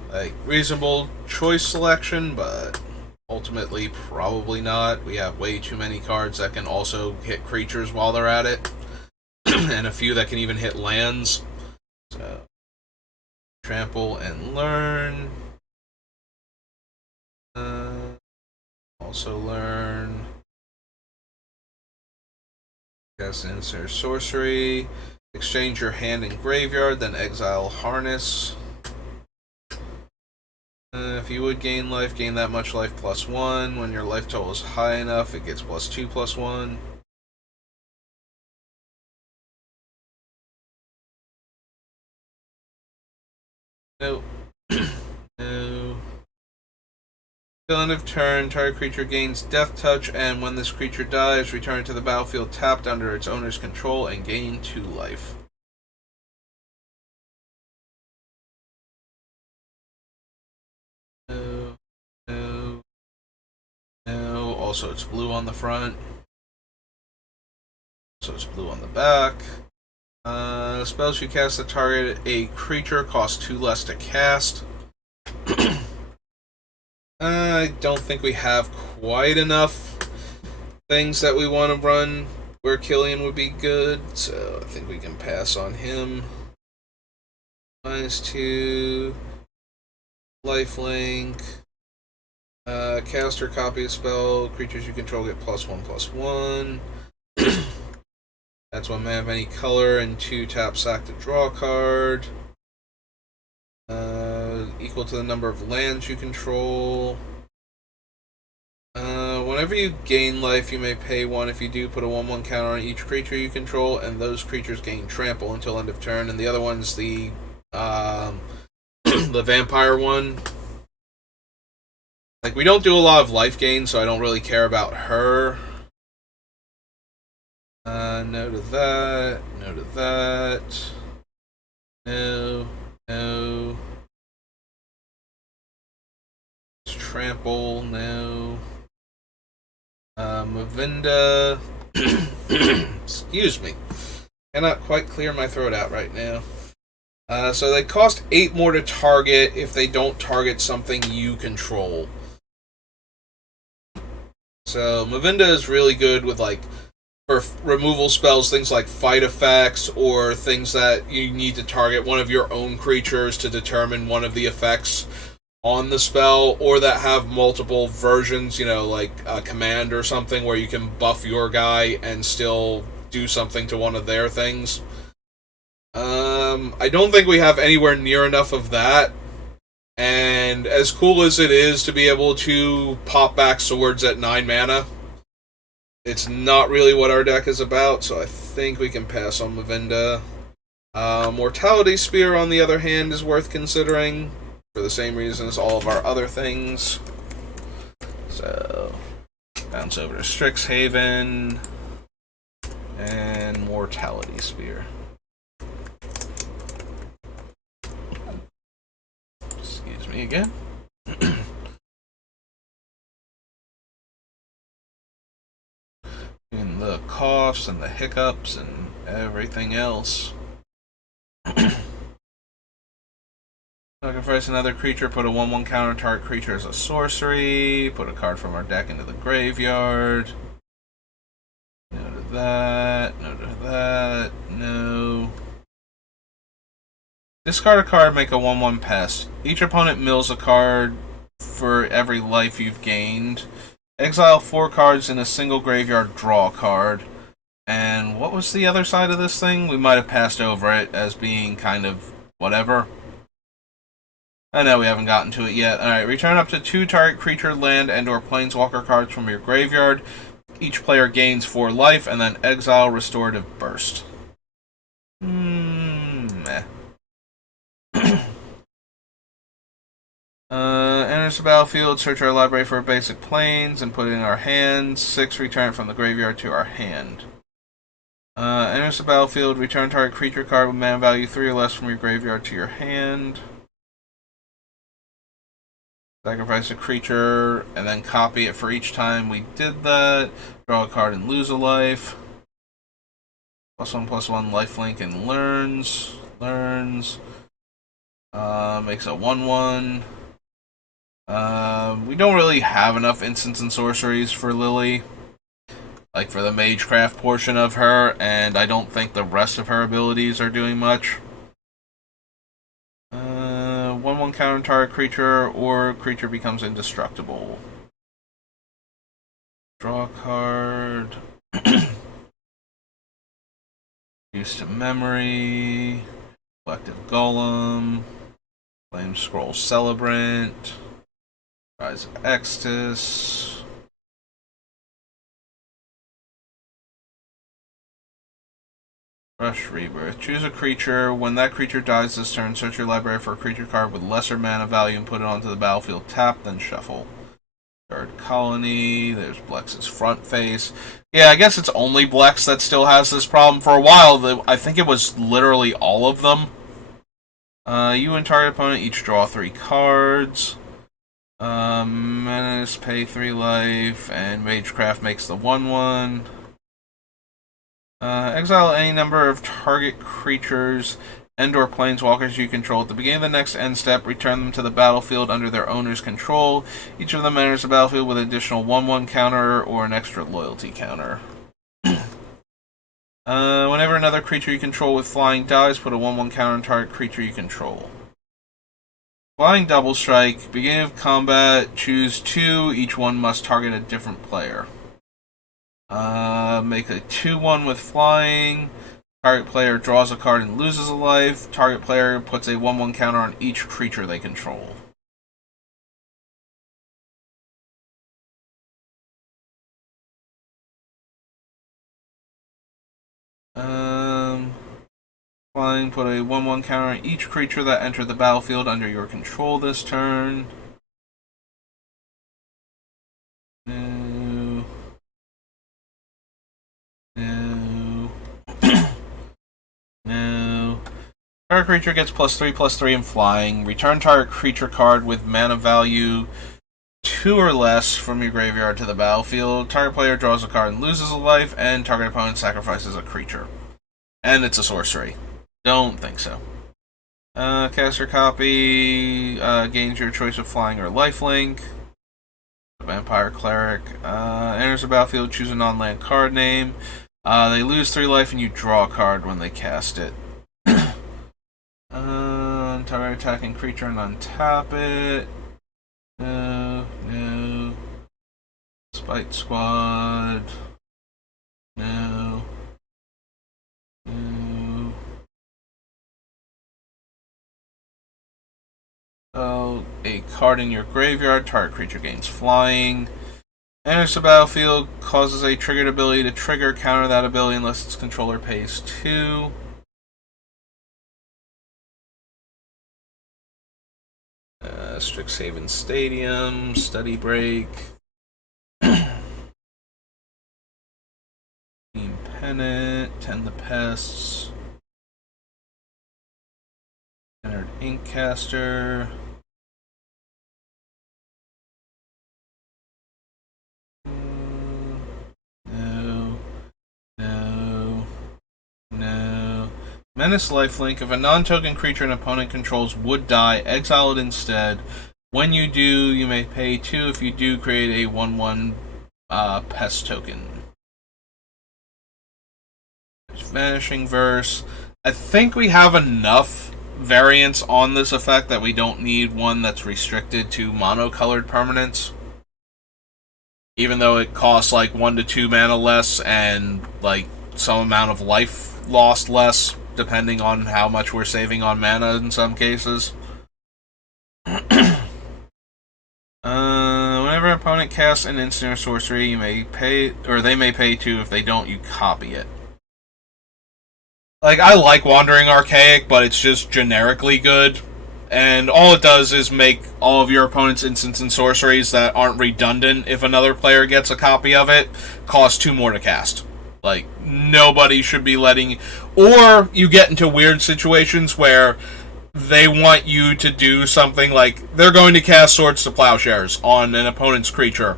Like, reasonable choice selection, but ultimately probably not. We have way too many cards that can also hit creatures while they're at it, and a few that can even hit lands. So, Trample and Learn. Also Learn. Cast Insert Sorcery. Exchange your hand and graveyard, then exile Harness. If you would gain life, gain that much life +1. When your life total is high enough, it gets +2/+1. Nope. No. Till end of turn, target creature gains Death Touch, and when this creature dies, return it to the battlefield tapped under its owner's control and gain 2 life. No. No. No. Also, it's blue on the front. So it's blue on the back. Spells you cast that target a creature cost 2 less to cast. I don't think we have quite enough things that we want to run where Killian would be good, so I think we can pass on him. -2, lifelink, cast or copy a spell, creatures you control get +1/+1. That's 1 mana of any color, and 2 tap sack to draw a card. Equal to the number of lands you control. Whenever you gain life, you may pay 1. If you do, put a 1/1 counter on each creature you control, and those creatures gain trample until end of turn. And the other one's the the vampire one. Like, we don't do a lot of life gain, so I don't really care about her. No to that. No to that. No. No. Trample. No. Mavinda. Excuse me. Cannot quite clear my throat out right now. So they cost 8 more to target if they don't target something you control. So Mavinda is really good with, like, for removal spells, things like fight effects, or things that you need to target one of your own creatures to determine one of the effects on the spell, or that have multiple versions, you know, like a command or something where you can buff your guy and still do something to one of their things. I don't think we have anywhere near enough of that. And as cool as it is to be able to pop back swords at 9 mana, it's not really what our deck is about, so I think we can pass on Mavinda. Mortality Spear, on the other hand, is worth considering, for the same reason as all of our other things. So, bounce over to Strixhaven, and Mortality Spear. Excuse me again. And the coughs and the hiccups and everything else. Sacrifice another creature, put a 1/1 counter target creature as a sorcery, put a card from our deck into the graveyard. No to that, no to that, no. Discard a card, make a 1/1 pest. Each opponent mills a card for every life you've gained. Exile 4 cards in a single graveyard, draw a card. And what was the other side of this thing? We might have passed over it as being kind of whatever. I know we haven't gotten to it yet. Alright, return up to 2 target creature, land, and or planeswalker cards from your graveyard. Each player gains 4 life, and then exile Restorative Burst. Meh. Enters the battlefield, search our library for basic planes, and put it in our hands. 6, return it from the graveyard to our hand. Enters the battlefield, return target creature card with mana value 3 or less from your graveyard to your hand. Sacrifice a creature, and then copy it for each time we did that. Draw a card and lose a life. +1/+1 lifelink and learns. Makes a 1/1. We don't really have enough instants and sorceries for Lily. Like for the Magecraft portion of her, and I don't think the rest of her abilities are doing much. 1/1 counter target creature, or creature becomes indestructible. Draw a card. Use to memory. Collective Golem. Flame Scroll Celebrant. Rise of Extus. Rush Rebirth. Choose a creature. When that creature dies this turn, search your library for a creature card with lesser mana value and put it onto the battlefield tapped, then shuffle. Guard Colony. There's Blex's Front Face. Yeah, I guess it's only Blex that still has this problem. For a while, I think it was literally all of them. You and target opponent each draw 3 cards. Menace, pay 3 life, and Magecraft makes the 1/1. Exile any number of target creatures and/or planeswalkers you control. At the beginning of the next end step, return them to the battlefield under their owner's control. Each of them enters the battlefield with an additional 1/1 counter or an extra loyalty counter. Whenever another creature you control with flying dies, put a 1/1 counter on target creature you control. Flying Double Strike. Beginning of combat, choose 2. Each one must target a different player. Make a 2/1 with flying. Target player draws a card and loses a life. Target player puts a 1/1 counter on each creature they control. Flying, put a 1/1 counter on each creature that entered the battlefield under your control this turn. No. No. No. Target creature gets +3/+3 in flying. Return target creature card with mana value 2 or less from your graveyard to the battlefield. Target player draws a card and loses a life, and target opponent sacrifices a creature. And it's a sorcery. Don't think so. Caster copy gains your choice of flying or lifelink. Vampire Cleric enters the battlefield, choose a non-land card name. They lose 3 life and you draw a card when they cast it. Target attacking creature and untap it. No. Spite Squad. No. A card in your graveyard, target creature gains flying. Enters the battlefield, causes a triggered ability to trigger, counter that ability unless its controller pays 2. Strixhaven Stadium, Study Break. Team Pennant, Tend the Pests. Entered Inkcaster. No. Menace lifelink. If a non-token creature an opponent controls would die, exile it instead. When you do, you may pay 2. If you do, create a 1/1 pest token. There's Vanishing Verse. I think we have enough variants on this effect that we don't need one that's restricted to monocolored permanents. Even though it costs like 1 to 2 mana less and like some amount of life lost less, depending on how much we're saving on mana in some cases. Whenever an opponent casts an instant or sorcery, you may pay, or they may pay 2. If they don't, you copy it. Like, I like Wandering Archaic, but it's just generically good. And all it does is make all of your opponent's instants and sorceries that aren't redundant if another player gets a copy of it cost 2 more to cast. Like, nobody should be letting... Or you get into weird situations where they want you to do something like... They're going to cast Swords to Plowshares on an opponent's creature.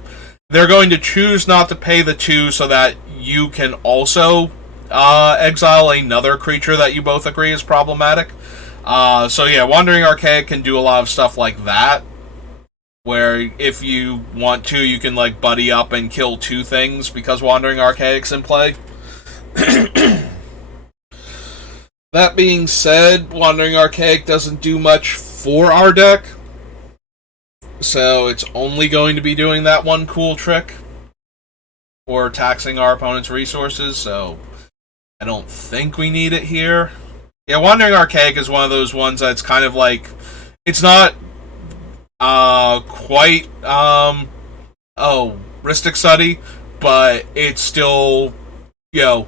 They're going to choose not to pay the 2 so that you can also exile another creature that you both agree is problematic. So yeah, Wandering Archaic can do a lot of stuff like that, where if you want to, you can like buddy up and kill 2 things because Wandering Archaic's in play. That being said, Wandering Archaic doesn't do much for our deck, so it's only going to be doing that one cool trick, or taxing our opponent's resources, so I don't think we need it here. Yeah, Wandering Archaic is one of those ones that's kind of like... It's not quite Ristic Study, but it's still, you know,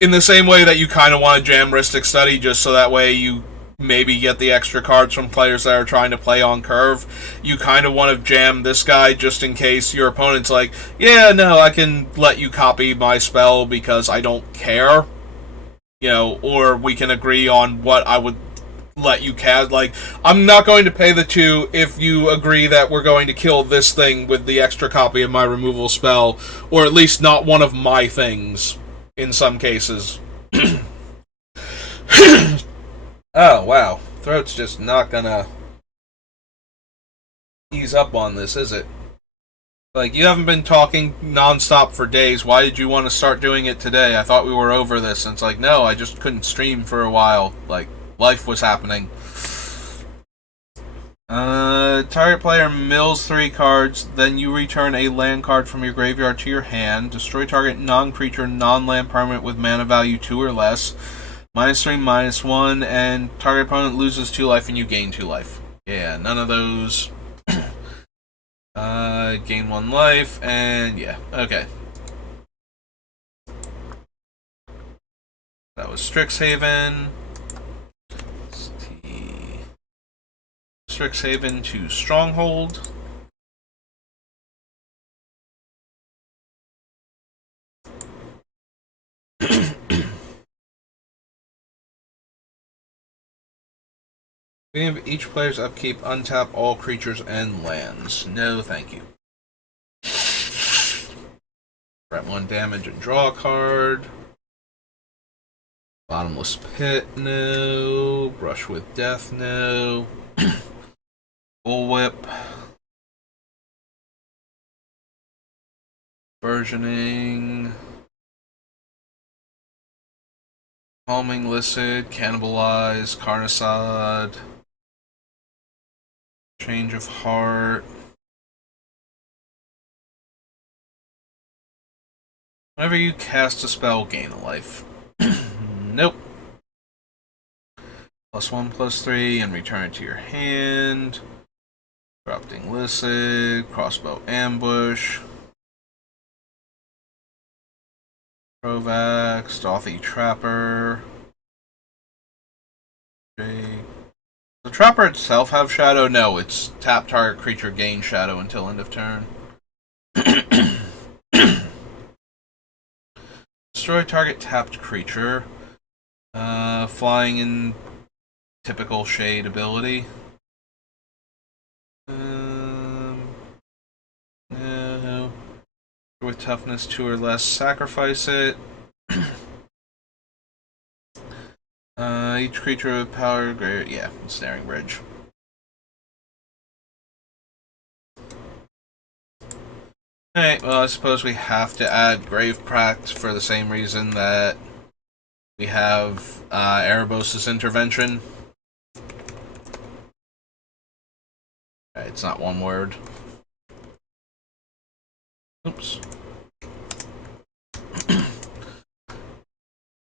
in the same way that you kind of want to jam Ristic Study just so that way you maybe get the extra cards from players that are trying to play on curve. You kind of want to jam this guy just in case your opponent's like, yeah, no, I can let you copy my spell because I don't care. Or we can agree on what I would let you cast. Like, I'm not going to pay the 2 if you agree that we're going to kill this thing with the extra copy of my removal spell, or at least not one of my things in some cases. Oh, wow. Throat's just not gonna ease up on this, is it? Like, you haven't been talking nonstop for days. Why did you want to start doing it today? I thought we were over this. And it's like, no, I just couldn't stream for a while. Like, life was happening. Target player mills 3 cards, then you return a land card from your graveyard to your hand. Destroy target non-creature, non-land permanent with mana value 2 or less. -3, -1, and target opponent loses 2 life and you gain 2 life. Yeah, none of those. Gain 1 life, and yeah, okay. That was Strixhaven. Strixhaven to Stronghold. Beginning of each player's upkeep, untap all creatures and lands. No, thank you. Grab 1 damage and draw a card. Bottomless Pit, no. Brush with Death, no. Bullwhip. Burgeoning. Calming Licid, Cannibalize, Carnicide. Change of Heart. Whenever you cast a spell, gain a life. Nope. +1/+3 and return it to your hand. Corrupting Licid, Crossbow Ambush. Provax, Dothy Trapper. Does the Trapper itself have Shadow? No, it's tap target creature, gain Shadow until end of turn. Destroy target tapped creature. Flying in typical Shade ability. No. With toughness 2 or less, sacrifice it. Each creature with power greater. Yeah, Snaring Bridge. Alright, well, I suppose we have to add Grave Pract for the same reason that we have Erebos' Intervention. It's not one word. Oops.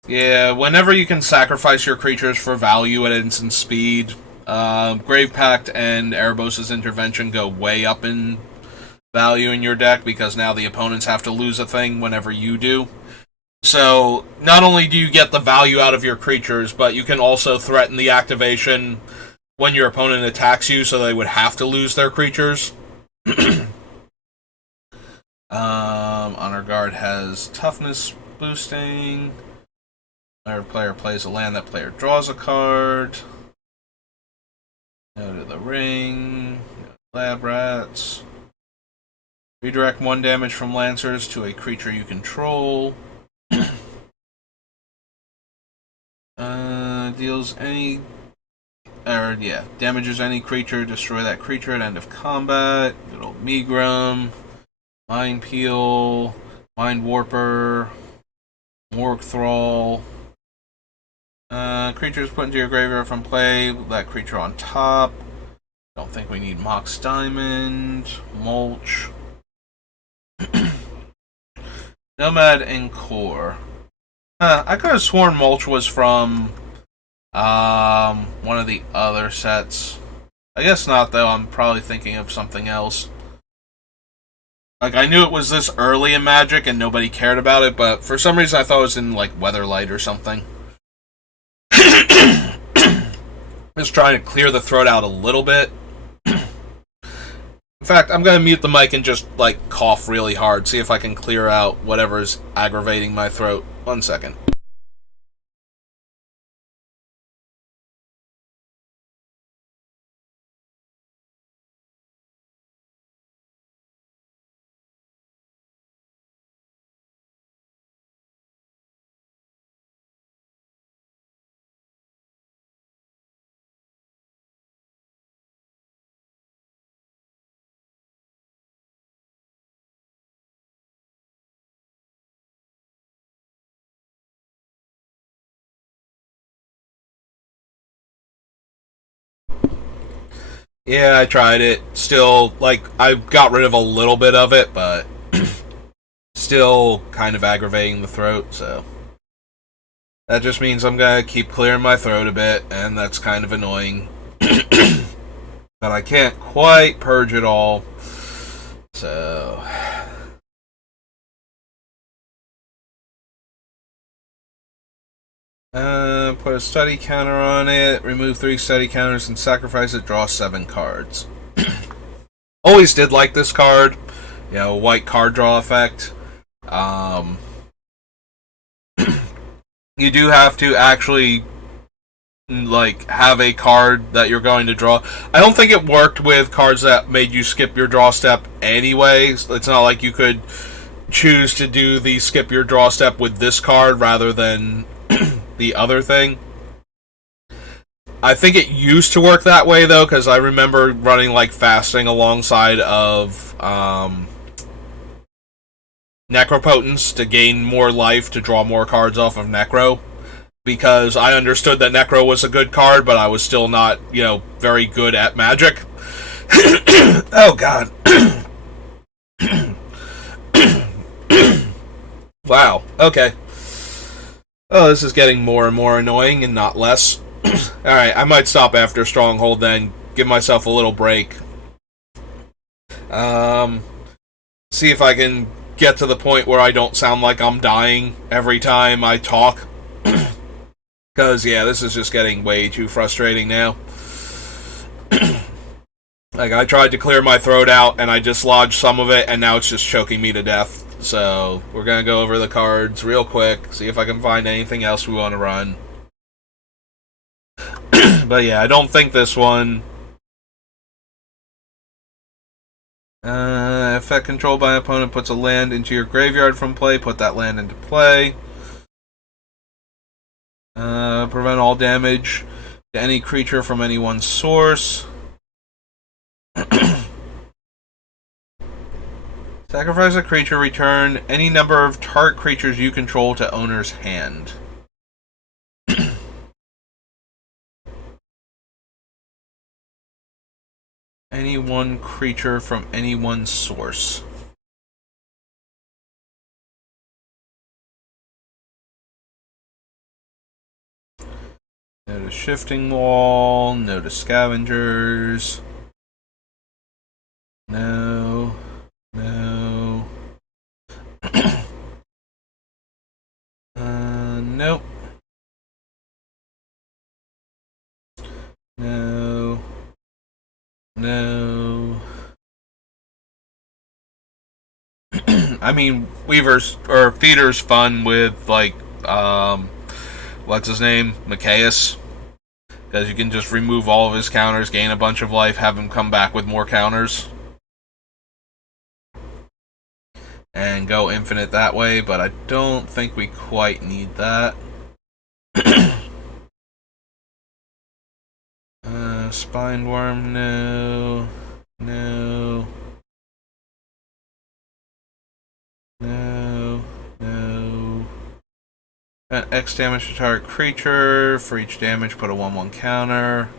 Yeah, whenever you can sacrifice your creatures for value at instant speed, Grave Pact and Erebos' Intervention go way up in value in your deck because now the opponents have to lose a thing whenever you do. So, not only do you get the value out of your creatures, but you can also threaten the activation when your opponent attacks you, so they would have to lose their creatures. Honor Guard has toughness boosting. Whenever player plays a land, that player draws a card. Go to the ring. Lab Rats. Redirect 1 damage from Lancers to a creature you control. Deals any... damages any creature, destroy that creature at end of combat. Good old Megrim. Mind Peel. Mind Warper. Morg Thrall. Creatures put into your graveyard from play. That creature on top. Don't think we need Mox Diamond. Mulch. Nomad and Core. I could have sworn Mulch was from one of the other sets. I guess not, though. I'm probably thinking of something else. Like, I knew it was this early in Magic and nobody cared about it, but for some reason I thought it was in, like, Weatherlight or something. Just trying to clear the throat out a little bit. In fact, I'm going to mute the mic and just, like, cough really hard, see if I can clear out whatever's aggravating my throat. 1 second. Yeah, I tried it. Still, like, I got rid of a little bit of it, but still kind of aggravating the throat, so. That just means I'm gonna keep clearing my throat a bit, and that's kind of annoying. But I can't quite purge it all. So. Put a study counter on it, remove 3 study counters, and sacrifice it, draw 7 cards. Always did like this card. You know, white card draw effect. You do have to actually, like, have a card that you're going to draw. I don't think it worked with cards that made you skip your draw step anyways. It's not like you could choose to do the skip your draw step with this card rather than the other thing. I think it used to work that way, though, because I remember running, like, fasting alongside of Necropotence to gain more life to draw more cards off of Necro. Because I understood that Necro was a good card, but I was still not, you know, very good at Magic. Oh, God. Wow, okay. Oh, this is getting more and more annoying and not less. Alright, I might stop after Stronghold then, give myself a little break. See if I can get to the point where I don't sound like I'm dying every time I talk. Because, yeah, this is just getting way too frustrating now. Like, I tried to clear my throat out, and I dislodged some of it, and now it's just choking me to death. So, we're gonna go over the cards real quick, see if I can find anything else we want to run. But yeah, I don't think this one. Effect controlled by an opponent puts a land into your graveyard from play, put that land into play. Prevent all damage to any creature from any one source. Sacrifice a creature, return any number of target creatures you control to owner's hand. Any one creature from any one source. No to Shifting Wall, no to Scavengers. No. No. Nope. No. No. I mean, Weaver's or Feeder's fun with, like, what's his name? Macias. Because you can just remove all of his counters, gain a bunch of life, have him come back with more counters. And go infinite that way, but I don't think we quite need that. Spineworm, no. No. No. No. X damage to target creature. For each damage, put a 1/1 counter.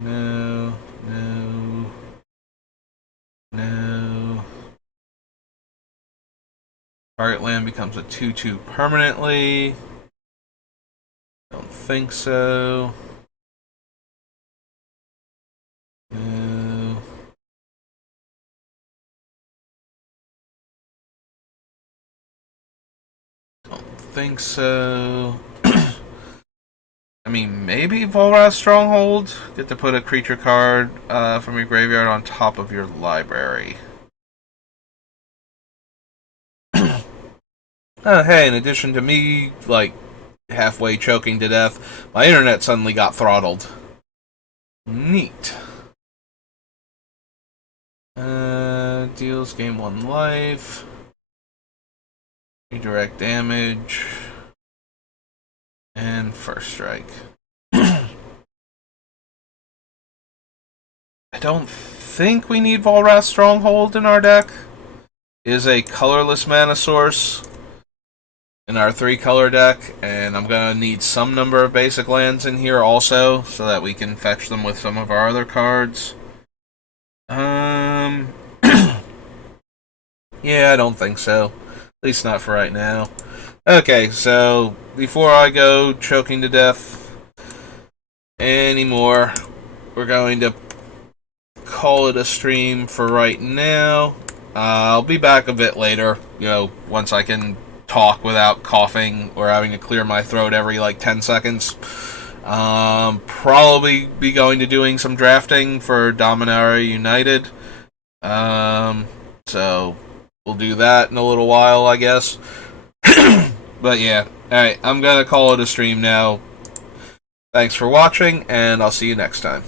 No. No. No. Target land becomes a 2/2 permanently. Don't think so. think so. I mean, maybe Volrath's Stronghold. Get to put a creature card from your graveyard on top of your library. Hey, in addition to me, like, halfway choking to death, my internet suddenly got throttled. Neat. Deals game 1 life. Redirect damage. And first strike. I don't think we need Volrath's Stronghold in our deck. It is a colorless mana source in our 3-color deck, and I'm going to need some number of basic lands in here also, so that we can fetch them with some of our other cards. Yeah, I don't think so. At least not for right now. Okay, so before I go choking to death anymore, we're going to call it a stream for right now. I'll be back a bit later, once I can talk without coughing or having to clear my throat every 10 seconds. Probably be going to doing some drafting for Dominaria United. So we'll do that in a little while, I guess. But yeah, alright, I'm gonna call it a stream now. Thanks for watching, and I'll see you next time.